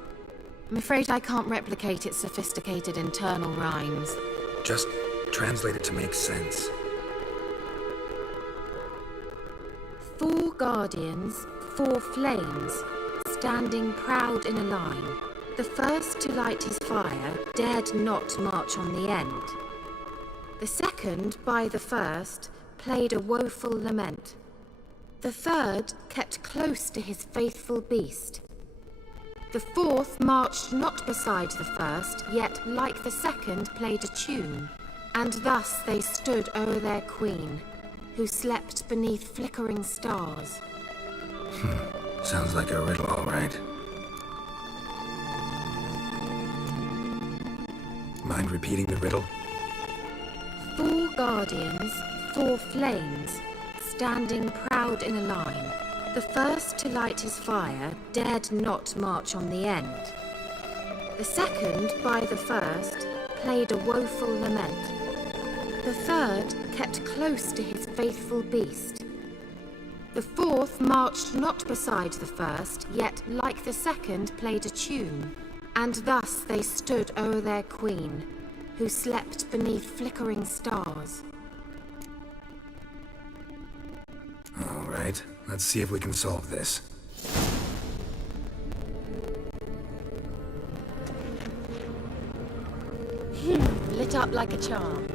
I'm afraid I can't replicate its sophisticated internal rhymes. Just translate it to make sense. 4 guardians, 4 flames, standing proud in a line. The first to light his fire dared not march on the end. The second, by the first, played a woeful lament. The third kept close to his faithful beast. The fourth marched not beside the first, yet like the second played a tune. And thus they stood o'er their queen, who slept beneath flickering stars. Sounds like a riddle, all right. Mind repeating the riddle? 4 guardians, 4 flames, standing proud in a line. The first to light his fire dared not march on the end. The second, by the first, played a woeful lament. The third kept close to his faithful beast. The fourth marched not beside the first, yet like the second played a tune. And thus they stood o'er their queen, who slept beneath flickering stars. All right, let's see if we can solve this. Lit up like a charm.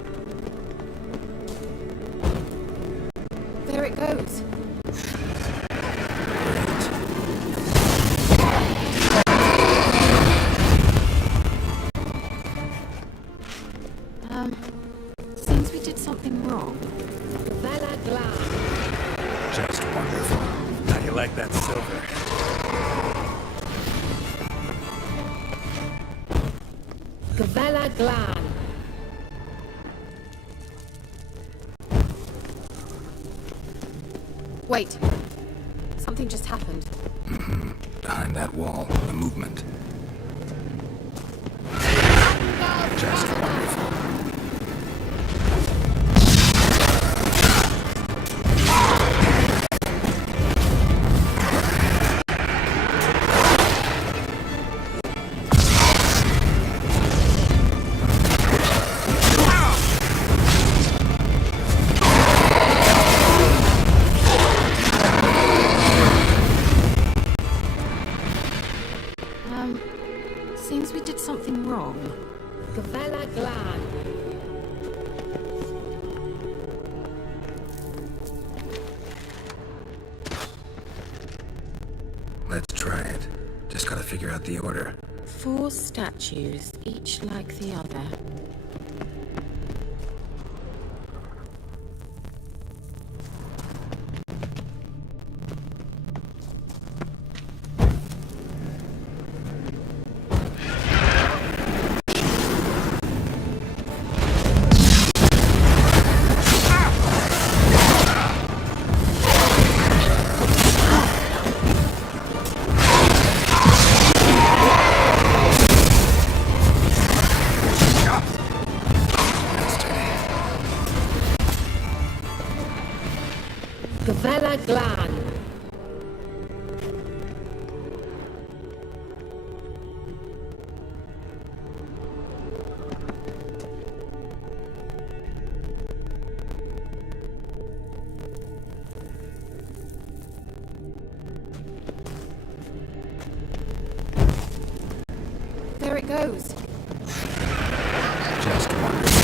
There it goes. Seems we did something wrong. Bella Glad. Just wonderful. How do you like that silver? Gavella Glan. Wait. Something just happened. Behind that wall, the movement. Just wonderful. Seems we did something wrong. Gavella Glan. Let's try it. Just gotta figure out the order. 4 statues, each like the other. Gavella Glan. There it goes. Just wonderful.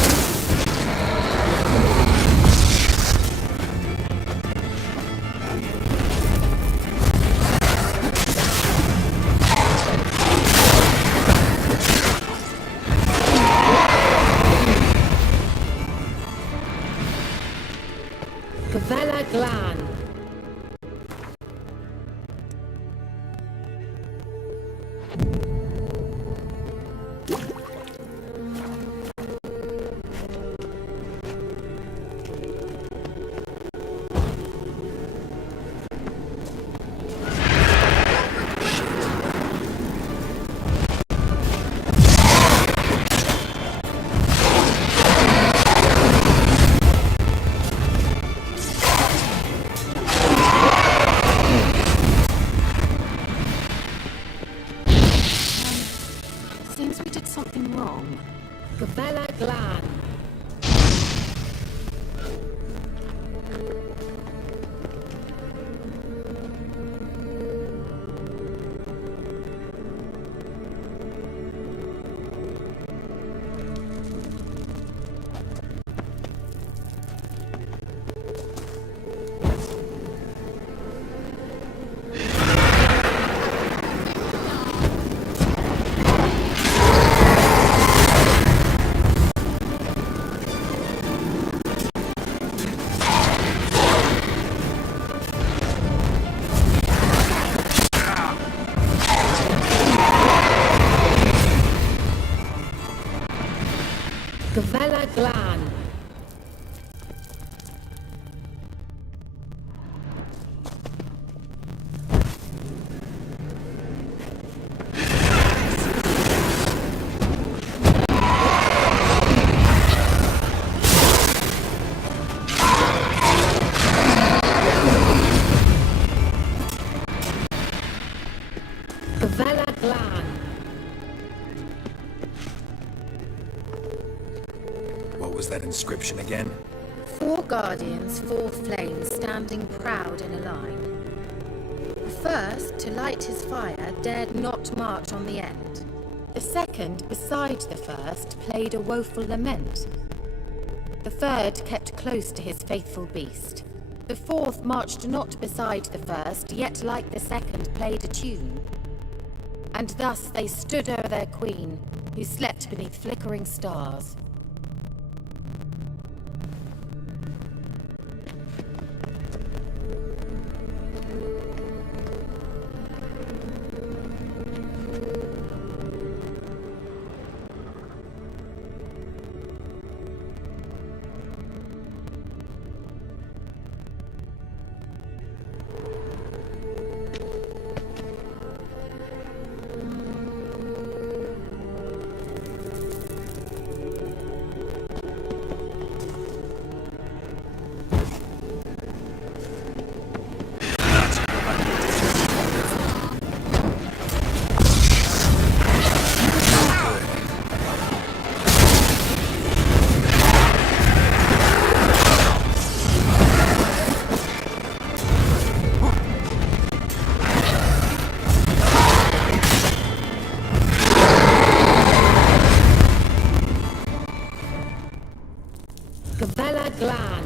Gavella Glan. Seems we did something wrong. Gavella Glan. Gavella Glan. Glan. What was that inscription again? 4 guardians, 4 flames, standing proud in a line. The first, to light his fire, dared not march on the end. The second, beside the first, played a woeful lament. The third kept close to his faithful beast. The fourth marched not beside the first, yet like the second played a tune. And thus they stood o'er their queen, who slept beneath flickering stars. Gabella Glan.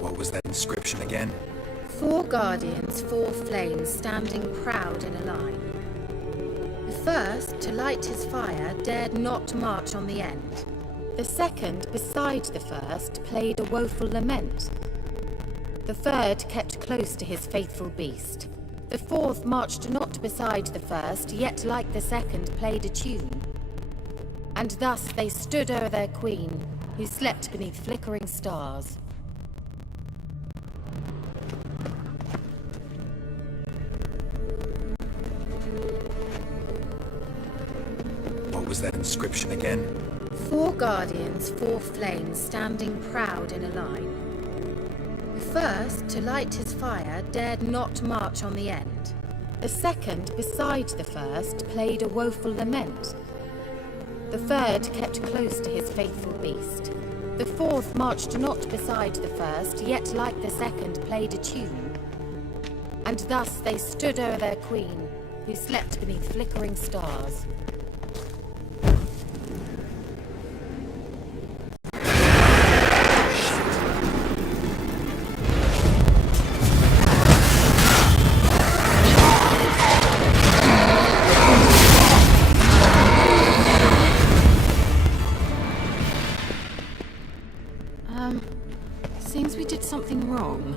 What was that inscription again? 4 guardians, 4 flames, standing proud in a line. The first, to light his fire, dared not march on the end. The second, beside the first, played a woeful lament. The third kept close to his faithful beast. The fourth marched not beside the first, yet like the second played a tune. And thus they stood o'er their queen, who slept beneath flickering stars. was that inscription again? 4 guardians, 4 flames, standing proud in a line. The first, to light his fire, dared not march on the end. The second, beside the first, played a woeful lament. The third kept close to his faithful beast. The fourth marched not beside the first, yet like the second played a tune. And thus they stood o'er their queen, who slept beneath flickering stars. Seems we did something wrong.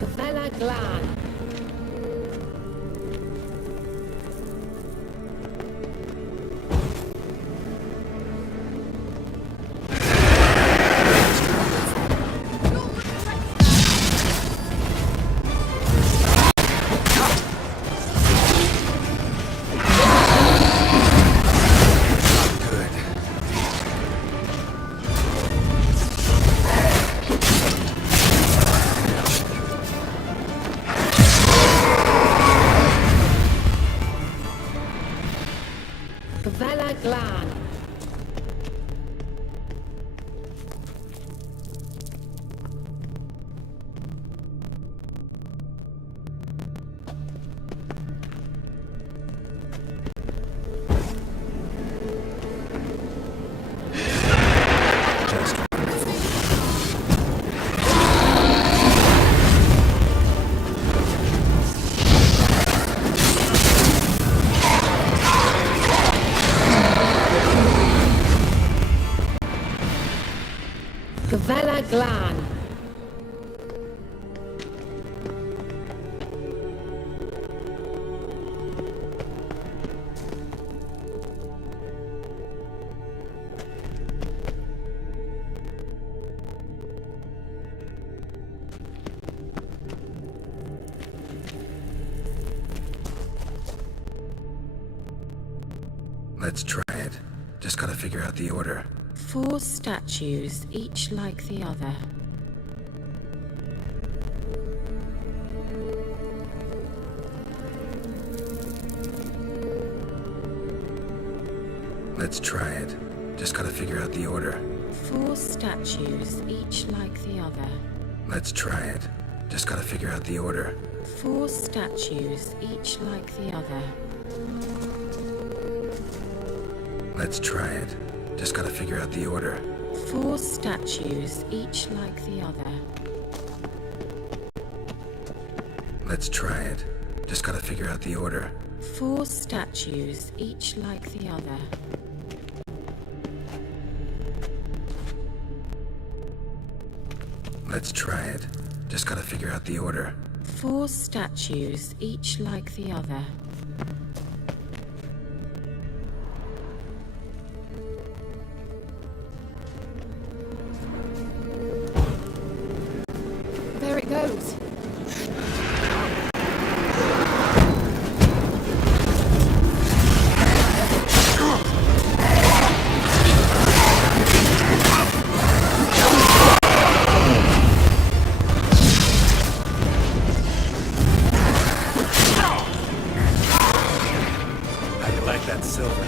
Vela Glan. Vela Glan. Vela Glan. Let's try it. Just gotta figure out the order. 4 statues, each like the other. Let's try it. Just gotta figure out the order. 4 statues, each like the other. Let's try it. Just gotta figure out the order. 4 statues, each like the other. Let's try it. Just gotta figure out the order. 4 statues, each like the other. Let's try it. Just gotta figure out the order. 4 statues, each like the other. Let's try it. Just gotta figure out the order. 4 statues, each like the other. There it goes. How you like that silver?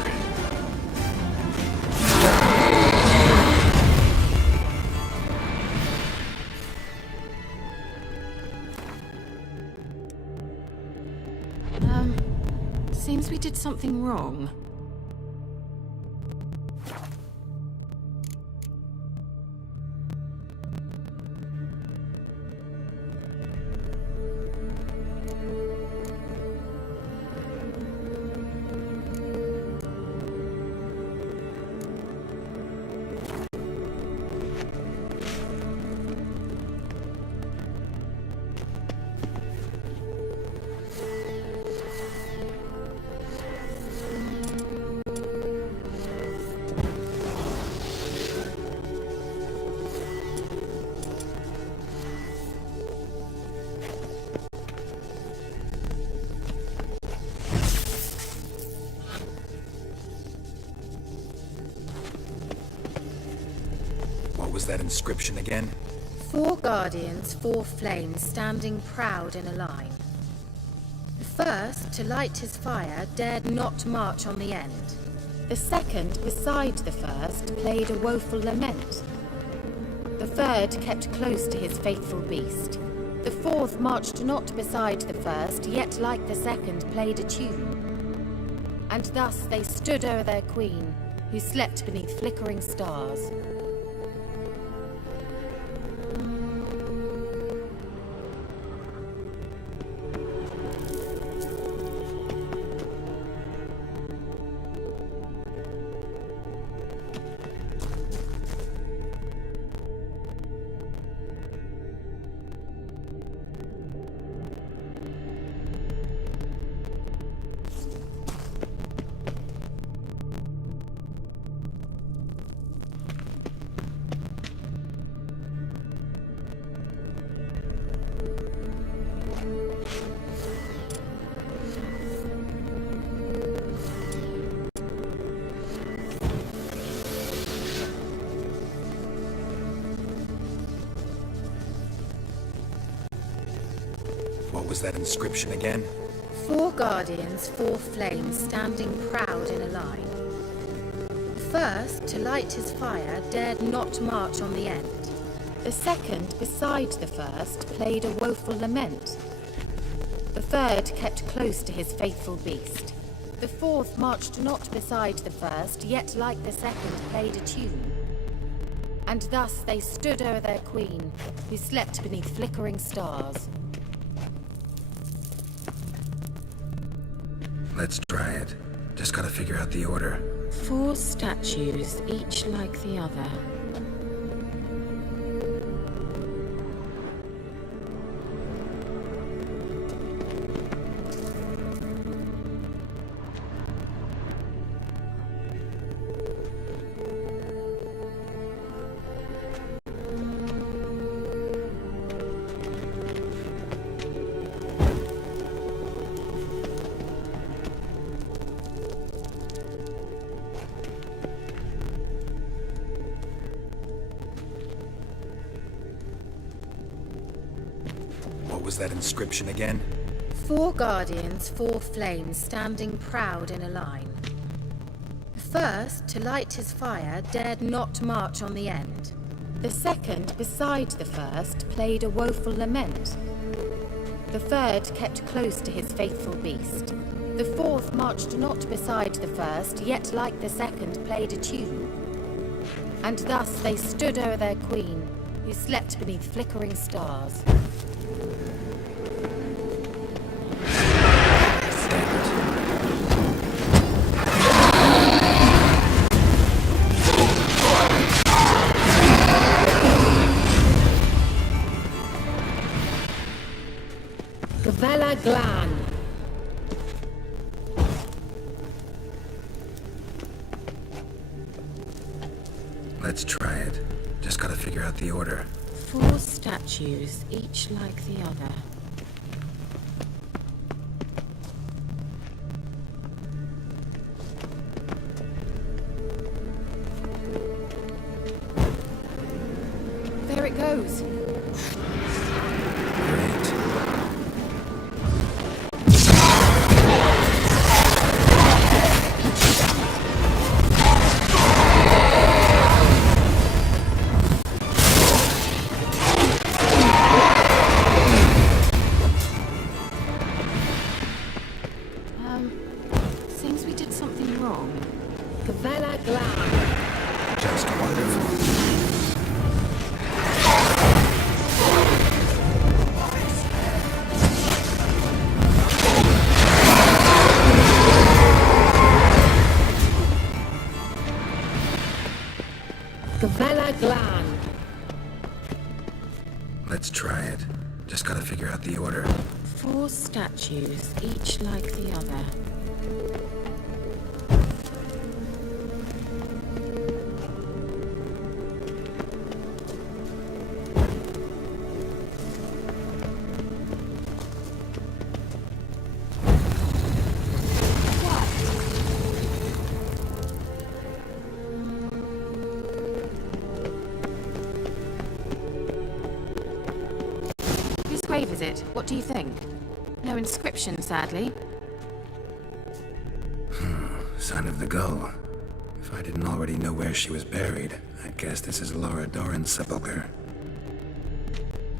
Seems we did something wrong. was that inscription again? 4 guardians, 4 flames, standing proud in a line. The first, to light his fire, dared not march on the end. The second, beside the first, played a woeful lament. The third kept close to his faithful beast. The fourth marched not beside the first, yet like the second played a tune. And thus they stood o'er their queen, who slept beneath flickering stars. What was that inscription again? 4 guardians, 4 flames, standing proud in a line. The first, to light his fire, dared not march on the end. The second, beside the first, played a woeful lament. The third kept close to his faithful beast. The fourth marched not beside the first, yet like the second played a tune. And thus they stood o'er their queen, who slept beneath flickering stars. Let's try it. Just gotta figure out the order. 4 statues, each like the other. What was that inscription again? 4 guardians, 4 flames, standing proud in a line. The first, to light his fire, dared not march on the end. The second, beside the first, played a woeful lament. The third kept close to his faithful beast. The fourth marched not beside the first, yet like the second played a tune. And thus they stood o'er their queen, who slept beneath flickering stars. Gavella Glan. Let's try it. Just gotta figure out the order. 4 statues, each like the other. There it goes. Great. Seems we did something wrong. Gavella Glan. Just wonderful. Gavella Glan. Let's try it. Just gotta figure out the order. 4 statues, each like the other. it. What do you think? No inscription, sadly. Sign of the Gull. If I didn't already know where she was buried, I guess this is Laura Doran's sepulcher.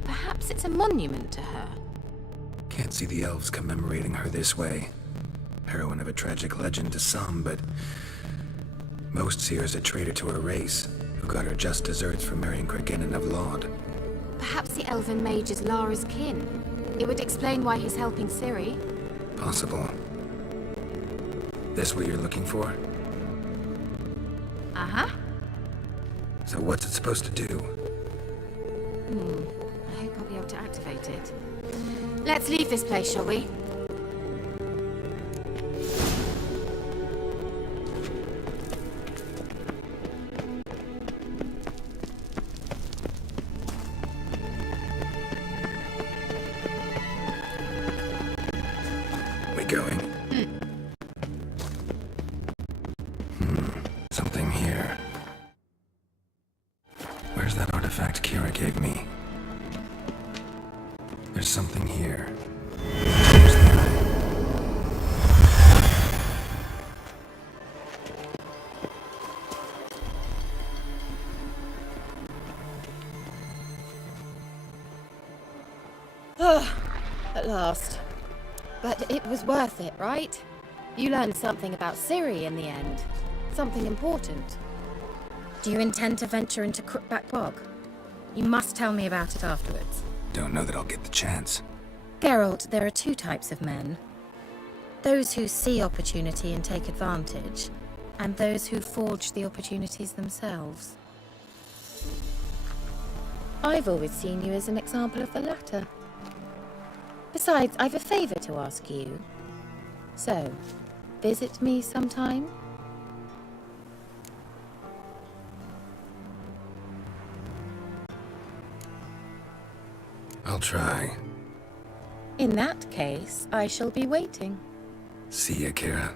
Perhaps it's a monument to her. Can't see the elves commemorating her this way. Heroine of a tragic legend to some, but most see her as a traitor to her race, who got her just desserts for marrying Cregennan of Laud. Perhaps the elven mage is Lara's kin. It would explain why he's helping Ciri. Possible. This what you're looking for? Uh-huh. So what's it supposed to do? I hope I'll be able to activate it. Let's leave this place, shall we? We going? Something here. Where's that artifact Kira gave me? There's something here. Where's the eye? At last. But it was worth it, right? You learned something about Ciri in the end. Something important. Do you intend to venture into Crookback Bog? You must tell me about it afterwards. Don't know that I'll get the chance. Geralt, there are two types of men. Those who see opportunity and take advantage, and those who forge the opportunities themselves. I've always seen you as an example of the latter. Besides, I've a favor to ask you. So, visit me sometime? I'll try. In that case, I shall be waiting. See ya, Kira.